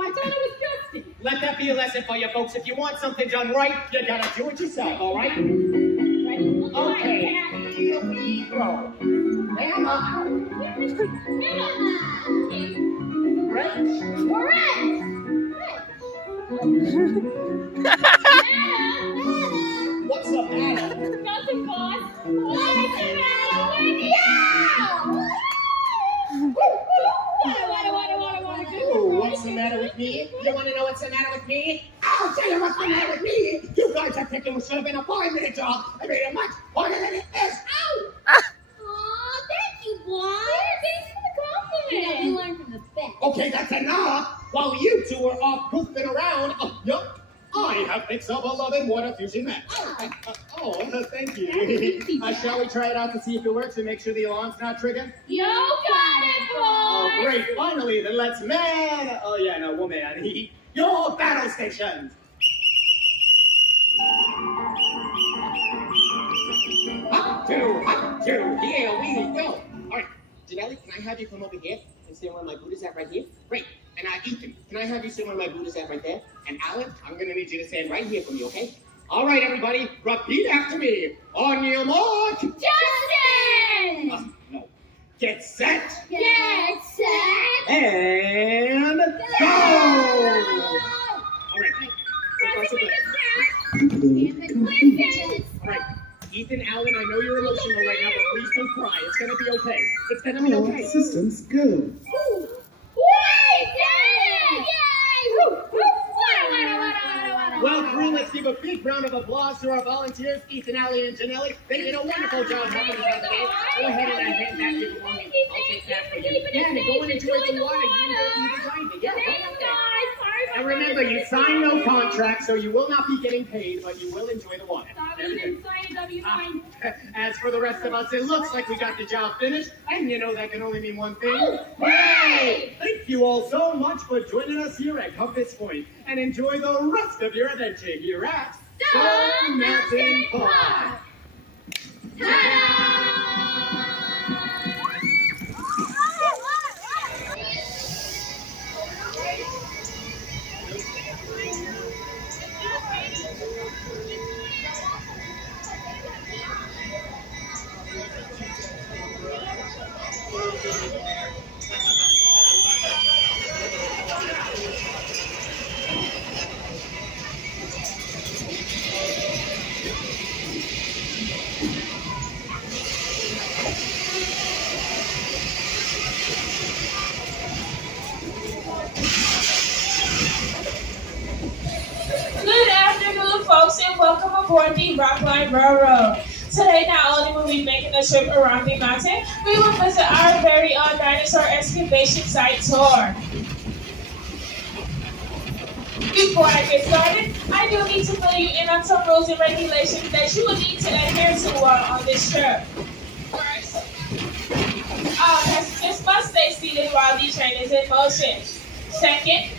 I thought it was guilty. Let that be a lesson for you folks. If you want something done right, you gotta do it yourself, all right? Ready? Okay, here we go. Emma. What's the matter? Nothing, boss. What's the matter with you? Ooh, what's the matter with me? You want to know what's the matter with me? I'll tell you what's the matter with me. You guys are thinking it should have been a 5-minute job. I made it much harder than it is. Ow! Aw, thank you, boss. Thanks for the compliment. You learned from the best. Okay, that's enough. While you two are off goofing around, I have fixed our beloved Waterfusion Max. Thank you. Shall we try it out to see if it works and make sure the alarm's not triggered? You got it, boss. Oh, great. Finally, then let's woman. Your battle stations. Up two, here we go. All right, Janelle, can I have you come over here and see where my boot is at right here? Great. And Ethan, can I have you sit where my boot is at right there? And Alan, I'm going to need you to stand right here for me, okay? All right, everybody, repeat after me. On your mark. Justin! No. Get set. Get set! And go! All right. So all right. Ethan, Alan, I know you're emotional right now, but please don't cry. It's going to be okay. It's going to be okay. Systems good. We did it! Yay! Well, crew, let's give a big round of applause to our volunteers, Ethan, Allie, and Janelle. They did a wonderful job helping us out today. Go ahead and hand that to the woman. I'll take that for you. Yeah, and go and enjoy the water. You designed it. Yeah. And remember, you signed no contract, so you will not be getting paid, but you will enjoy the water. As for the rest of us, it looks like we got the job finished, and you know that can only mean one thing. Hooray! Thank you all so much for joining us here at Compass Point, and enjoy the rest of your adventure here at Stone Mountain Park. Good afternoon, folks, and welcome aboard the Rockline Railroad. Today, not only will we be making a trip around the mountain, we will visit our very own Dinosaur Excavation Site tour. Before I get started, I do need to fill you in on some rules and regulations that you will need to adhere to while on this trip. First, all passengers must stay seated while the train is in motion. Second,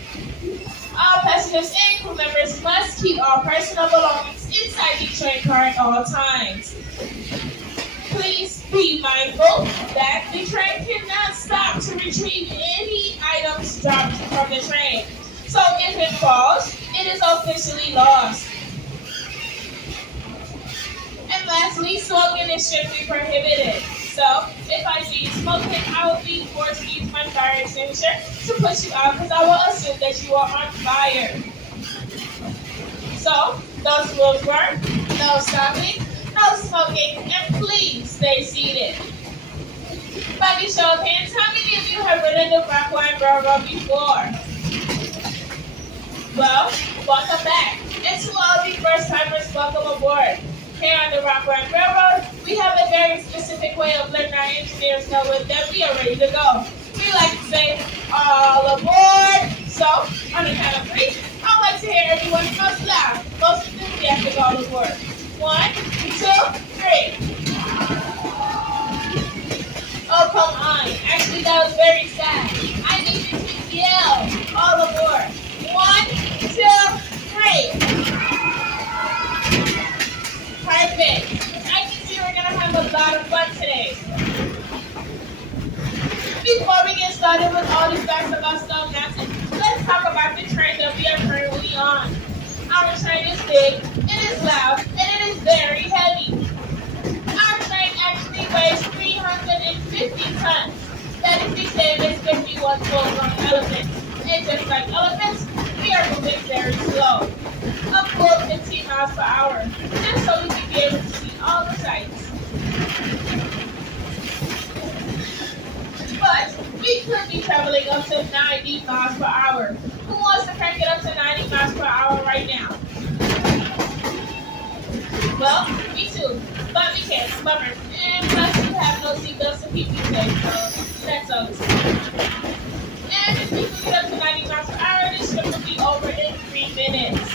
all passengers and crew members must keep all personal belongings inside the train car at all times. Please be mindful that the train cannot stop to retrieve any items dropped from the train. So if it falls, it is officially lost. And lastly, smoking is strictly prohibited. So, if I see you smoking, I will be forced to use my fire extinguisher to put you out because I will assume that you are on fire. So, those rules were no stopping, no smoking, and please stay seated. By the show of hands, how many of you have ridden the Rockline Railroad before? Well, welcome back. And to all the first-timers, welcome aboard. Here on the Rockline Railroad, we have a very specific way of letting our engineers know that we are ready to go. We like to say, all aboard. So, on the count of 3, I'd like to hear everyone's most loud, most enthusiastic all aboard. 1, 2, 3. Oh, come on. Actually, that was very sad. I need you to yell all aboard. 1, 2, 3. Perfect. I can see we're going to have a lot of fun today. Before we get started with all the facts about Stone Mountain, let's talk about the train that we are currently on. Our train is big, it is loud, and it is very heavy. Our train actually weighs 350 tons. That is the same as 51 full-grown elephants. And just like elephants, we are moving very slow. A full 15 miles per hour, just so we can be able to see all the sights. But we could be traveling up to 90 miles per hour. Who wants to crank it up to 90 miles per hour right now? Well, me too, but we can't. Bummer. And plus, we have no seatbelts to keep you safe, so that sucks. And if we could get up to 90 miles per hour, this trip will be over in 3 minutes.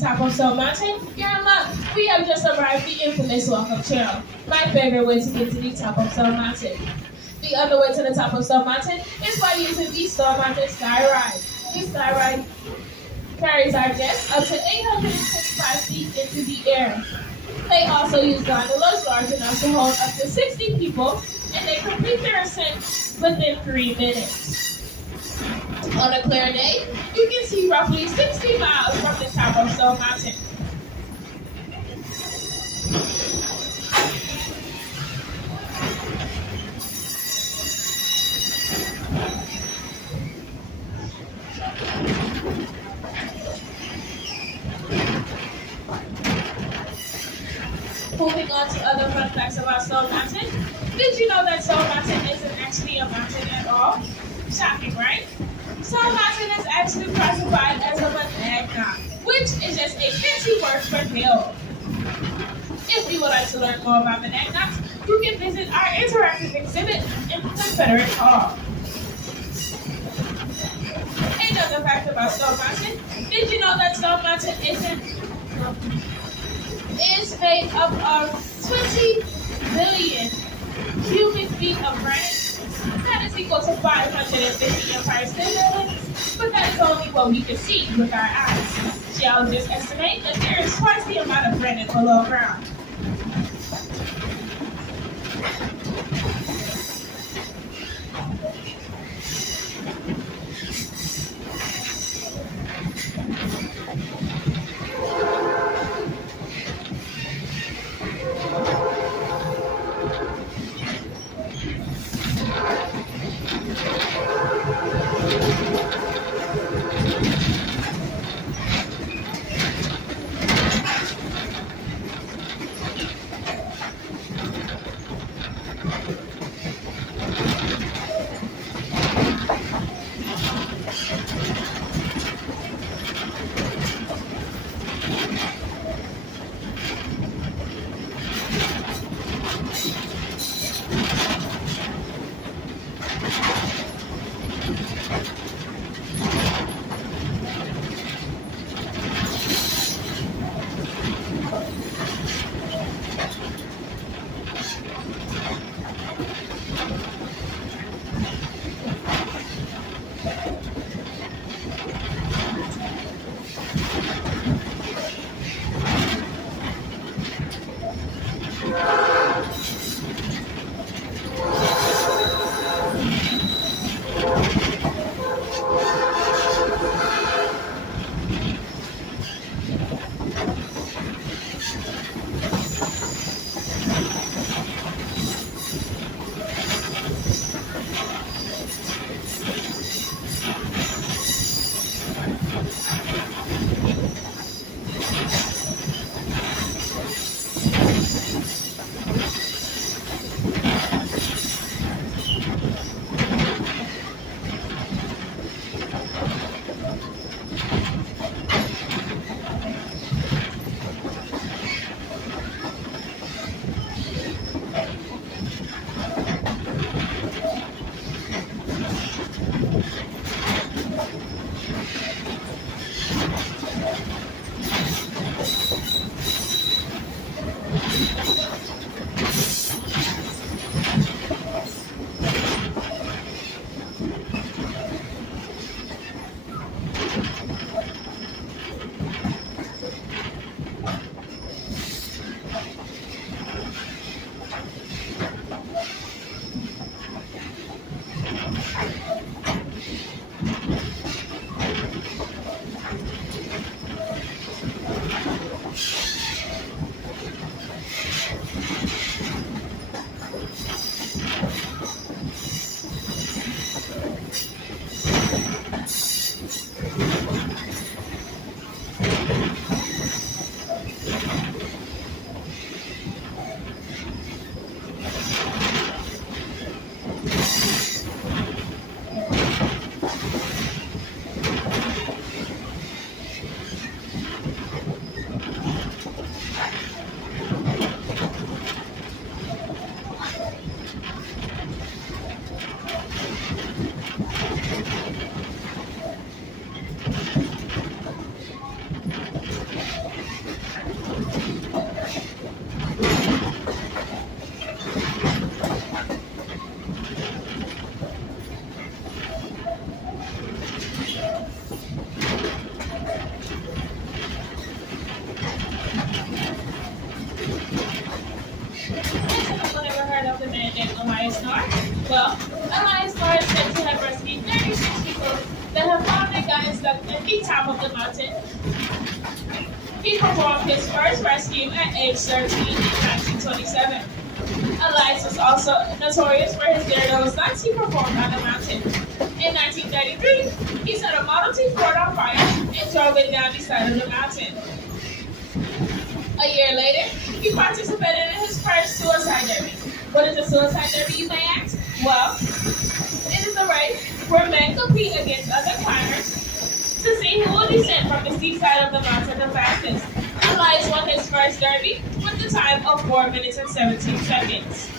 Top of Stone Mountain, you're in luck. We have just arrived the infamous Walk-Up Trail, my favorite way to get to the top of Stone Mountain. The other way to the top of Stone Mountain is by using the Stone Mountain Skyride. The Skyride carries our guests up to 825 feet into the air. They also use gondolas large enough to hold up to 60 people, and they complete their ascent within 3 minutes. On a clear day, you can see roughly 60 miles from the top of Stone Mountain. Moving on to other fun facts about Stone Mountain. Did you know that Stone Mountain isn't actually a mountain at all? Shocking, right? Stone Mountain is actually classified as a monadnock, which is just a fancy word for hill. If you would like to learn more about monadnocks, you can visit our interactive exhibit in the Confederate Hall. Another fact about Stone Mountain, did you know that Stone Mountain is made up of 20 billion cubic feet of granite? That is equal to 550 Empire State Buildings, but that is only what we can see with our eyes. Geologists estimate that there is twice the amount of granite below ground. Anyone ever heard of the man named Elias North? Well, Elias North is said to have rescued 36 people that have found their guys stuck at the top of the mountain. He performed his first rescue at age 13 in 1927. Elias was also notorious for his daredevil stunts he performed on the mountain. In 1933, he set a Model T Ford on fire and drove it down the side of the mountain. A year later, he participated in his first suicide derby. What is a suicide derby, you may ask? Well, it is a race where men compete against other climbers to see who will descend from the steep side of the mountain the fastest. Elias won his first derby with the time of 4 minutes and 17 seconds.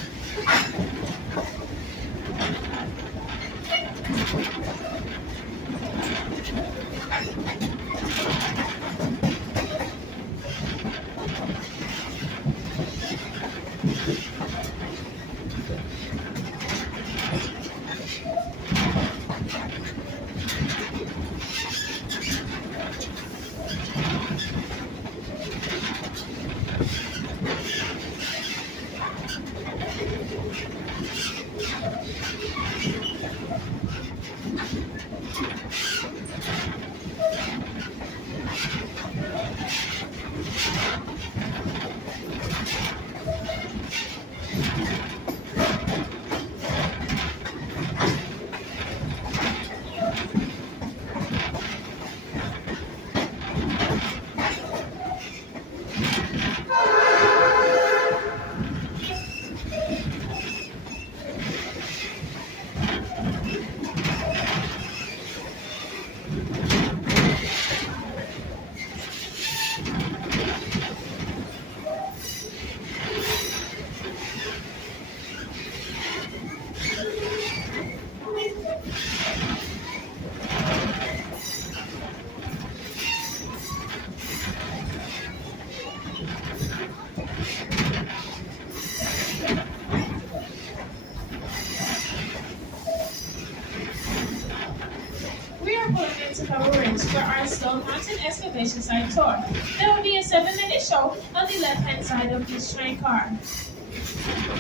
To Pebble Ridge for our Stone Mountain Excavation Site tour. There will be a 7-minute show on the left-hand side of this train car.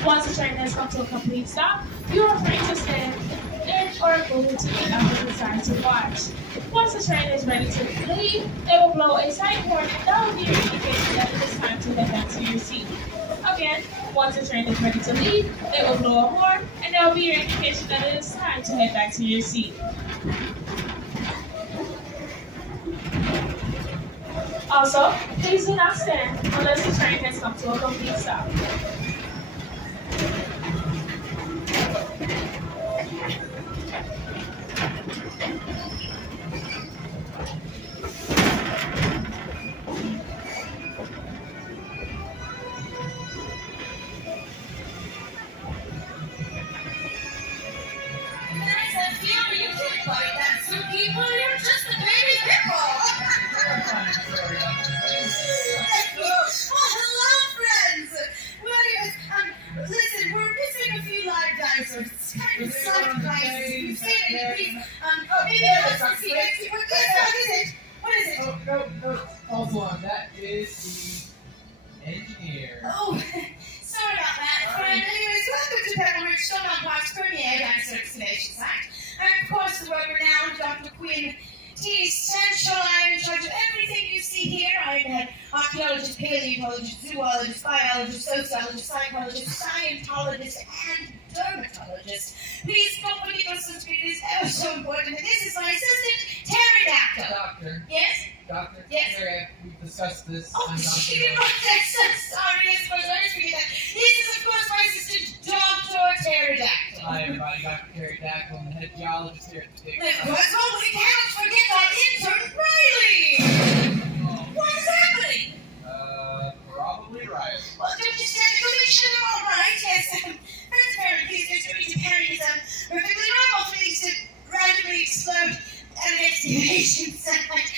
Once the train has come to a complete stop, you are free to stand in or move to the opposite side to watch. Once the train is ready to leave, they will blow a side horn that will be your indication that it is time to head back to your seat. Again, once the train is ready to leave, it will blow a horn, and there will be your indication that it is time to head back to your seat. Also, please do not stand unless the train has come to a complete stop. Hold on, that is the engineer. Oh, sorry about that, friend. Anyways, welcome to Pebble Ridge, Park's premier Dinosaur Excavation Site. I'm, of course, the world-renowned Dr. Quinn T. Central. I'm in charge of everything you see here. I'm an archaeologist, paleontologist, zoologist, biologist, sociologist, psychologist, scientologist, and dermatologist. Please don't forget your sunscreen. It is ever so important. And this is my assistant, Pterodactyl. Doctor. Yes? Doctor, Yes. Terry, we've discussed this. Oh, I'm not she sure. did not. I'm so sorry. Yes, but I forget that. This is, of course, my assistant, Dr. Pterodactyl. Hi, everybody. Dr. Terry Dackle, I'm the head geologist here at the dig. Well, we cannot forget our intern, Riley. What is happening? Probably right. Well, don't you stand to make sure they're all right? Yes. Friends, apparently, Mr. Reed Perry is perfectly normal for these to randomly explode at an excavation site.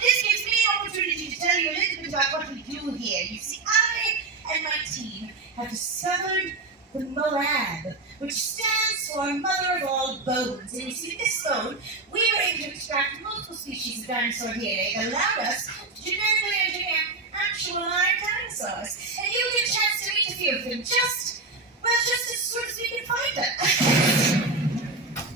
This gives me an opportunity to tell you a little bit about what we do here. You see, I and my team have discovered the MOAB, which stands for Mother of All Bones. And you see, this bone, we were able to extract multiple species of dinosaur DNA that allowed us to genetically engineer actual live dinosaurs. And you'll get a chance to meet a few of them, just as soon as we can find them.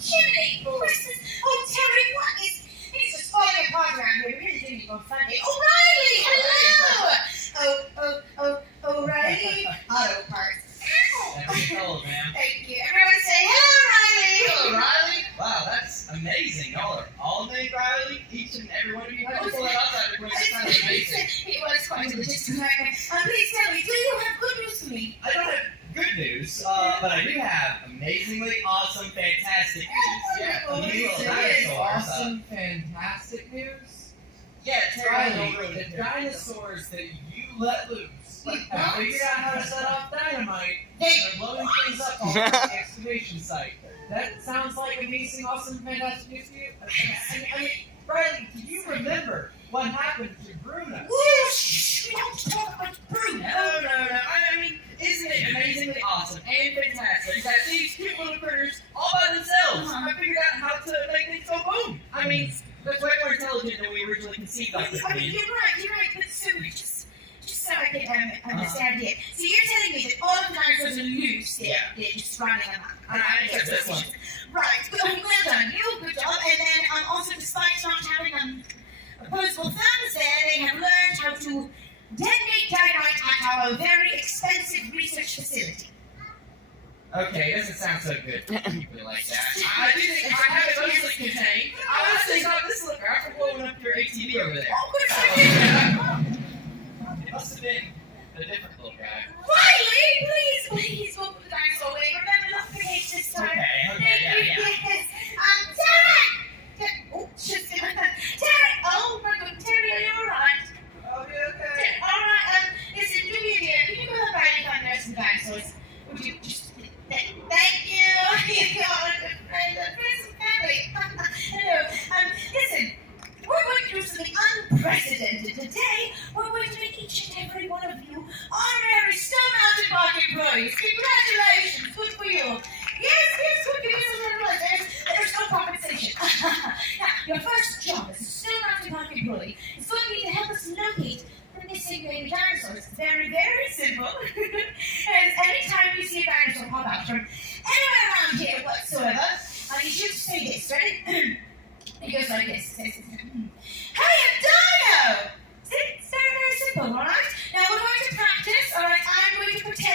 Jiminy, where's this? Oh, Terry, what is... It's just falling apart around here. We really do need to go find it. O'Reilly, hello! O'Reilly. Auto parts. Ow! Hello, ma'am. Thank you. Everyone say, hello, Riley! Hello, Riley. Wow, that's amazing. Y'all are all named Riley. Each and every one of you. How did you pull it off that way? That's kind of amazing. It was quite a logistical nightmare. Please tell me, do you have good news for me? I don't have good news, but I do have amazingly awesome, fantastic news. Yeah, Oh, you yes, little it is. dinosaurs. Awesome, fantastic news. Yeah, Terry, Riley, over the dinosaurs that you let loose have figured out how to set off dynamite and they're blowing things up all over the excavation site. That sounds like amazing, awesome, fantastic news to you? I mean, Riley, do you remember what happened to Bruno? Whoosh! We don't talk about Bruno. No. I mean, isn't it amazingly awesome and fantastic that these cute little critters, all by themselves, have figured out how to make things go boom? I mean, that's way more intelligent than we originally conceived of it I mean, being. you're right, but so just so I can understand it. So you're telling me that all of the dinosaurs are loose, they're just running amok. Except this one. Right, well done, you, good job. And then also, despite not having opposable thumbs there, they have learned how to detonate dynamite at our very expensive research facility. Okay, it doesn't sound so good to people like that. I do think I have it mostly contained. I was thinking about this look after blowing up your ATV over there. Oh, good for you! It must have been a different little guy. Riley, please, move the dinosaur away. Remember, not the cage this time. Okay, yeah. Yes. Terry! Oh, shit. Terry! Oh, my God. Terry, are you alright? I'll be okay. Alright, listen, do me a favor. Can you go help Riley find us some dinosaurs? Would you just... Thank you. You're a good friend. Friends and family. Hello. Listen. We're going to do something unprecedented today. We're going to make each and every one of you honorary snow-mounted rocket employees. Congratulations, good for you. Yes, good for you. There's no compensation. Now, your first job as a snow-mounted rocket employee is going to be to help us locate the missing baby dinosaurs. It's very, very simple. And anytime you see a dinosaur pop out from anywhere around here whatsoever, I need you to say this, ready? It goes like this. Hey, a dino! See, it's very, very simple, alright? Now we're going to practice, alright? I'm going to pretend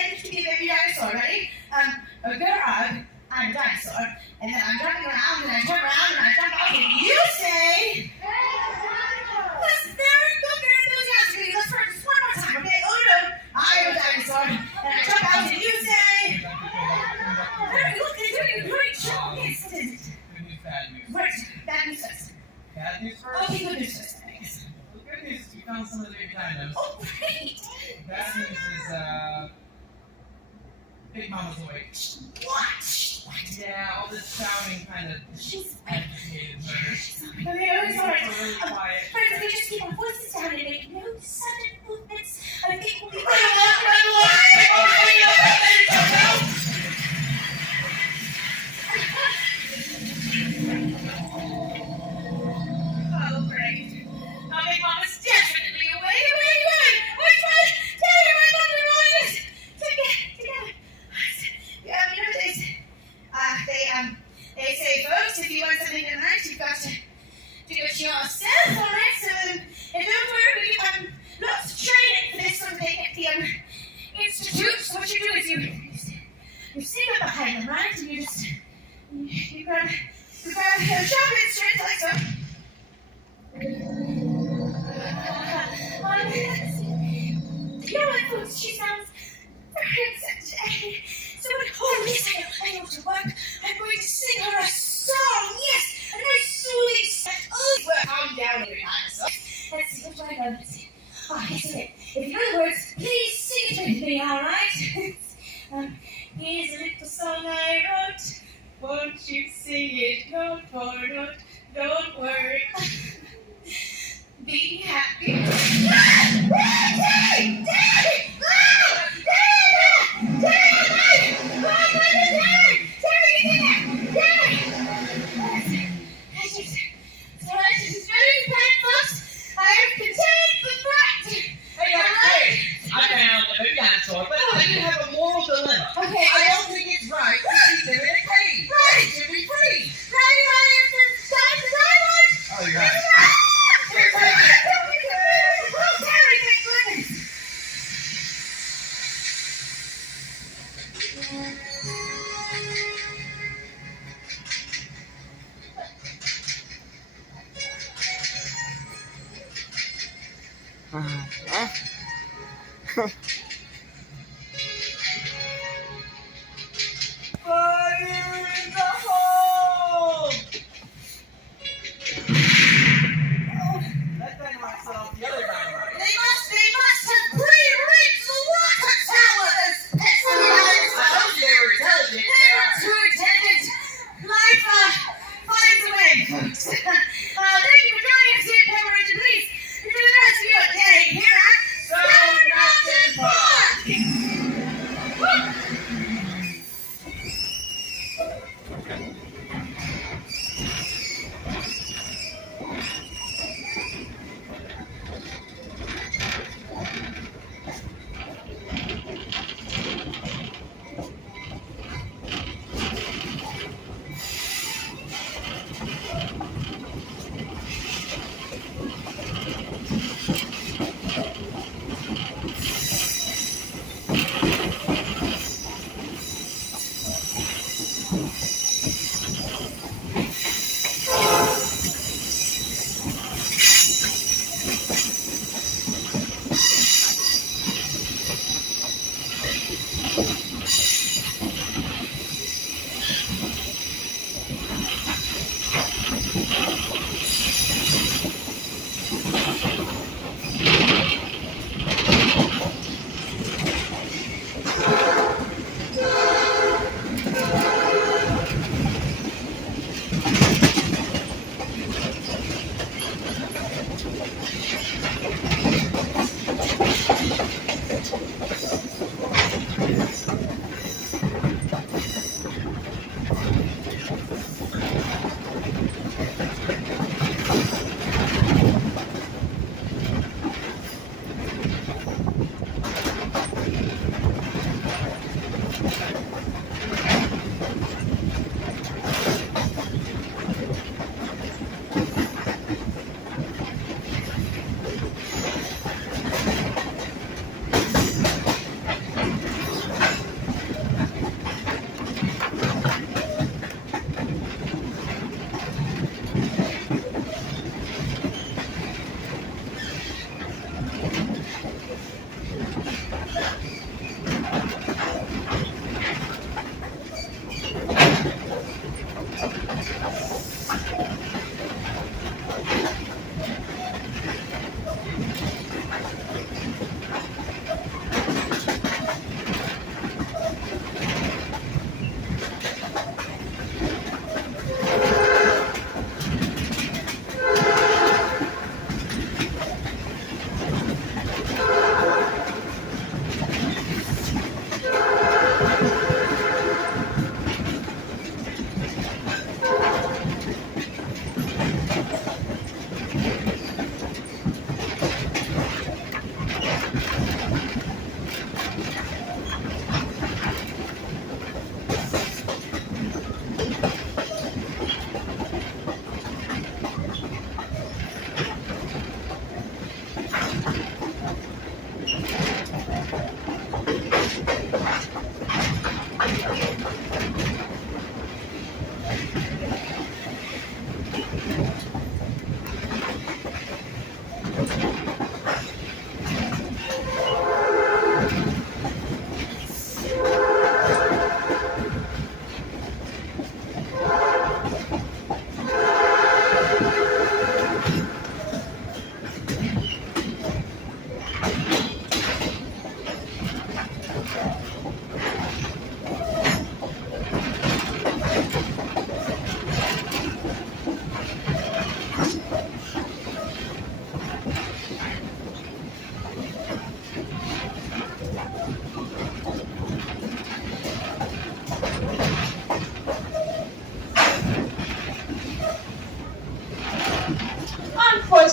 And then I'm jumping around, and I turn around, and I jump out, and you say, that's very good, very enthusiastic. Let's try this one more time, okay? Oh no, I'm a dinosaur. And I jump out, and you say, very good, you're doing a great job. Yes, it is. Good news, bad news. Right, bad news first. Bad news first? Okay, good news first, I guess. Well, good news is we found some of the baby dinos. Oh, great. Bad news is, Big Mama's awake. What? Yeah, all this shouting kind of agitated her. I'm very sorry. We're really quiet. Friends, if we just keep our voices down and make no sudden movements, I think we'll be Oh, great. Now, Big Mama's definitely away. Wait, tell me where Mama Ryan is. Together. Yeah, you know, they say, folks, if you want something tonight, you've got to do it yourself, all right? So, and don't worry, we lots of training for this sort of thing at the institute. So what you do is you sit up behind them, right? And you grab a sharp instrument like so. You know what, folks? She sounds very excited. So, yes, I know to work. I'm going to sing her a song. Yes, a nice soothing song. Oh, well, calm down here, dinosaur. Let's see, what do I know? Let's see. Oh, yes, okay. If you know the words, please sing it with me, all right? Here's a little song I wrote. Won't you sing it note for note? Don't worry. Be happy. I found a baby dinosaur, but I do have a moral dilemma. Okay. I don't think it's right to keep them in a cage. They should be free. Oh, you're right. Fire in the hole! That dynamite set off the other dynamite. They must have pre-reached the water towers! I told you they were intelligent. They are too intelligent. Life finds a way, folks. Thank you for joining us here at Pebble Ridge, and please enjoy the rest of your day here at Stone Mountain Park!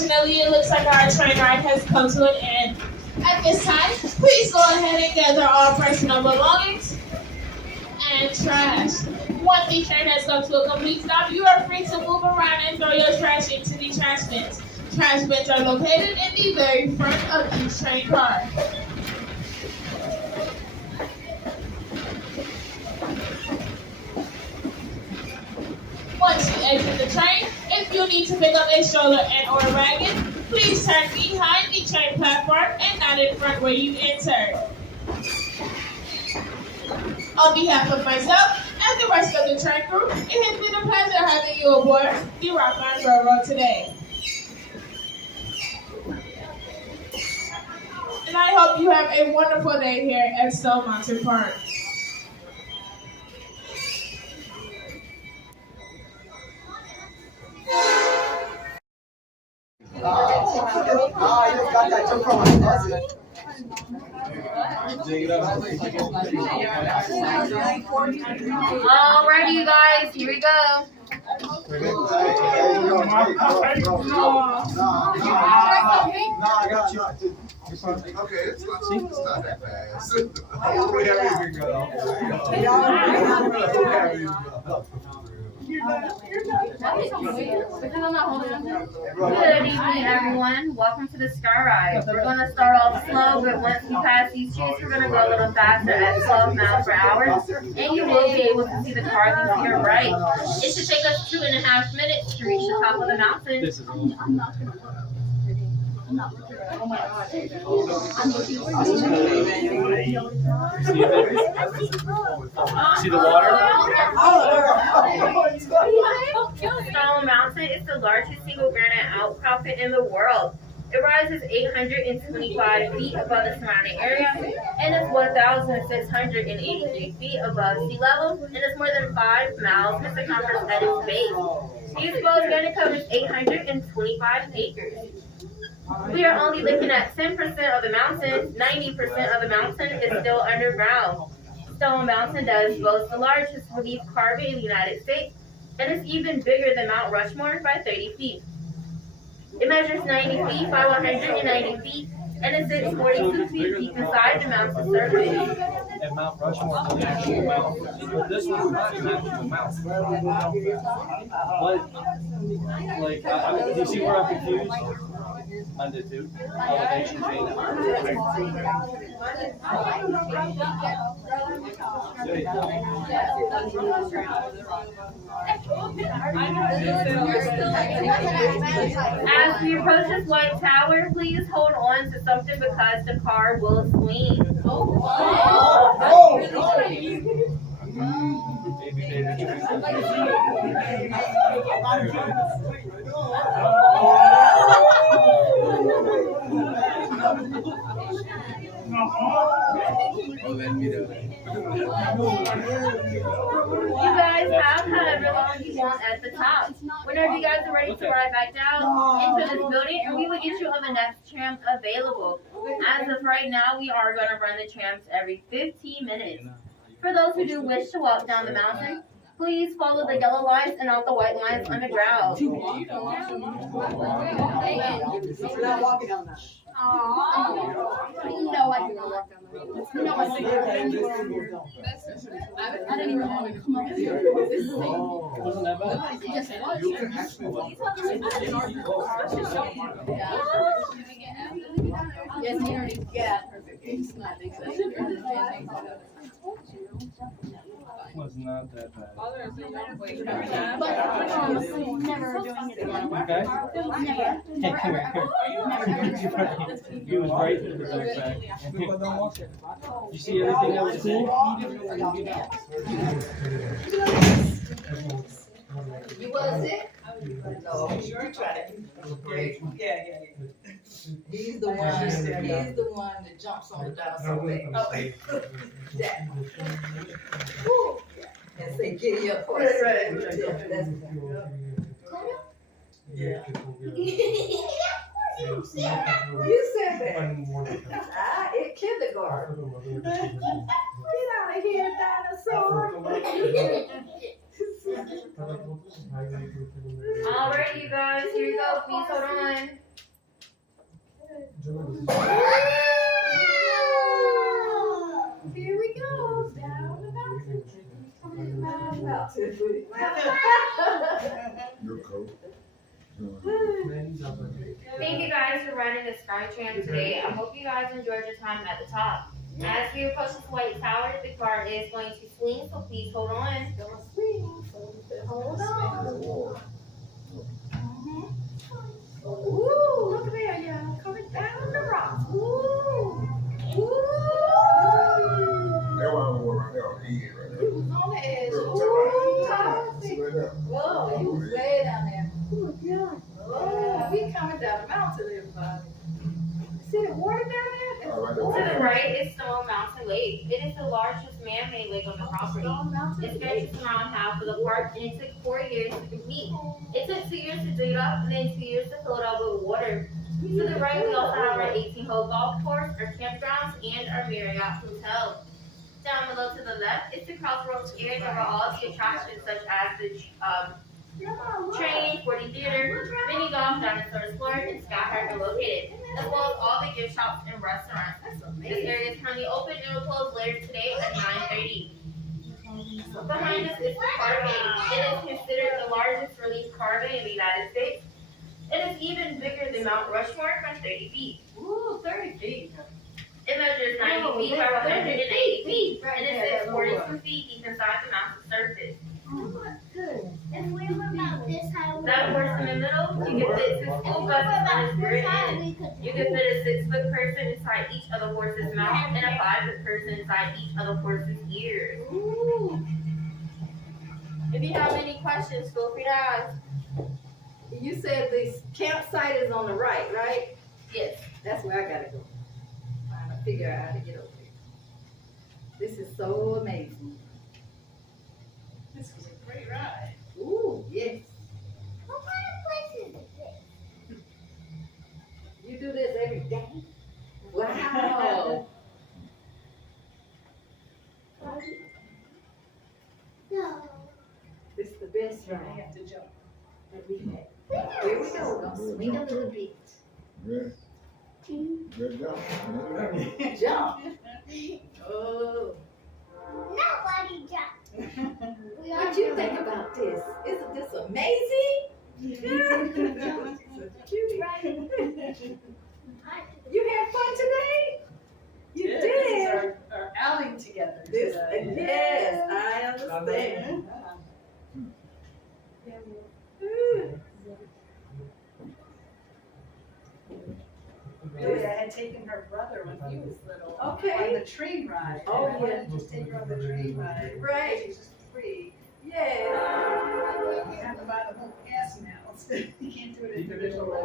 Unfortunately, it looks like our train ride has come to an end. At this time, please go ahead and gather all personal belongings and trash. Once the train has come to a complete stop, you are free to move around and throw your trash into the trash bins. Trash bins are located in the very front of each train car. Once you exit the train, if you need to pick up a stroller and or wagon, please turn behind the train platform and not in front where you entered. On behalf of myself and the rest of the train crew, it has been a pleasure having you aboard the Rockland Railroad today. And I hope you have a wonderful day here at Stone Mountain Park. I just got that joke from my cousin. Alrighty, you guys, here we go. No, I got you. Okay, it's not that fast. Good evening, everyone. Welcome to the Skyride. We're going to start off slow, but once we pass these streets, we're going to go a little faster at 12 miles per hour, and you will be able to see the cars to your right. It should take us 2.5 minutes to reach the top of the mountain. See the water? Stone Mountain is the largest single granite outcropping in the world. It rises 825 feet above the surrounding area and is 1,683 feet above sea level and is more than 5 miles in circumference at its base. The exposed granite covers 825 acres. We are only looking at 10% of the mountain. 90% of the mountain is still underground. Stone Mountain does boast the largest relief carving in the United States and is even bigger than Mount Rushmore by 30 feet. It measures 90 feet by 190 feet and it sits 42 feet deep inside the mountain surface. And Mount Rushmore is the actual mount. But this one's not an actual mount. But, like, do you see where I'm confused? Longitude, elevation change. As we approach this white tower, please hold on to something because the car will swing. You guys have however long you want at the top. Whenever you guys are ready to ride back down into this building, and we will get you on the next tram available. As of right now, we are going to run the trams every 15 minutes. For those who do wish to walk down the mountain, please follow the yellow lines and not the white lines on the ground. We're not walking on that. No, I do not walk down the road. No, I think I didn't even want to come up here. Wasn't that bad? Yes, it was. Yes, he already got perfect. It's not exactly. Was not that bad. But never doing it again. Okay? Never. Hey, come here. He was right in the backpack. You see everything that was cool? You was it? No, sure tried. Yeah. He's the one that jumps on the dinosaur leg. Yeah. Woo. And say, giddy up. Right. Yeah. You said that. In kindergarten. Get out of here, dinosaur. Alright, you guys, here you go. Please hold on. Here we go. Down the mountain. Coming down the mountain. Your coat. Thank you guys for riding the Skytram today. I hope you guys enjoyed your time at the top. As we approach this white tower, the car is going to swing, so please hold on. Hold on. Ooh, look there, y'all. Coming down the rocks. Ooh. Ooh. That one was right there on the end right there. You was on the edge. Girl, Ooh, see right there. whoa, you was way down there. Oh, yeah. Oh, we coming down the mountain, everybody. See the water down there? All right, To the right is Stone Mountain Lake. It is the largest man-made lake on the property. It stretches around half of the park, and it took 4 years to complete. It took 2 years to dig it up, and then 2 years to fill it up with water. To the right, we also have our 18-hole golf course, our campgrounds, and our Marriott Hotel. Down below to the left is the Crossroads area where all the attractions such as the train, 4D theater, mini golf, Dinosaur Explore, and Skyride are located, as well as all the gift shops and restaurants. This area is currently open and will close later today at 9:30. Behind us is the carving. It is considered the largest relief carving in the United States. It is even bigger than Mount Rushmore from 30 feet. Ooh, 30 feet. It measures 90 feet by 180 feet, and it sits 42 feet deep inside the mountain surface. If we were about this high, That horse in the middle, you can fit 6 school buses on its rear end. You can fit a 6-foot person inside each of the horse's mouth and a 5-foot person inside each of the horse's ears. Ooh. If you have any questions, feel free to ask. You said the campsite is on the right, right? Yes. That's where I gotta go. Trying to figure out how to get over there. This is so amazing. This was a great ride. Ooh, yes. what kind of place is this? You do this every day? Wow. No. This is the best I ride have to jump. that we had. Here we go. Gonna swing a little bit. Good. Good job. Jump. Oh. Nobody jumped. What you think about this? Isn't this amazing? You had fun today? You Yeah, did. This is our outing together. This, today. yes, I understand. Really, I had taken her brother when he was little. Okay. On the train ride. Oh, And I wanted to take her on the train ride. Right. She's just free. Yes. You have to buy the whole pass now. You can't do it individually.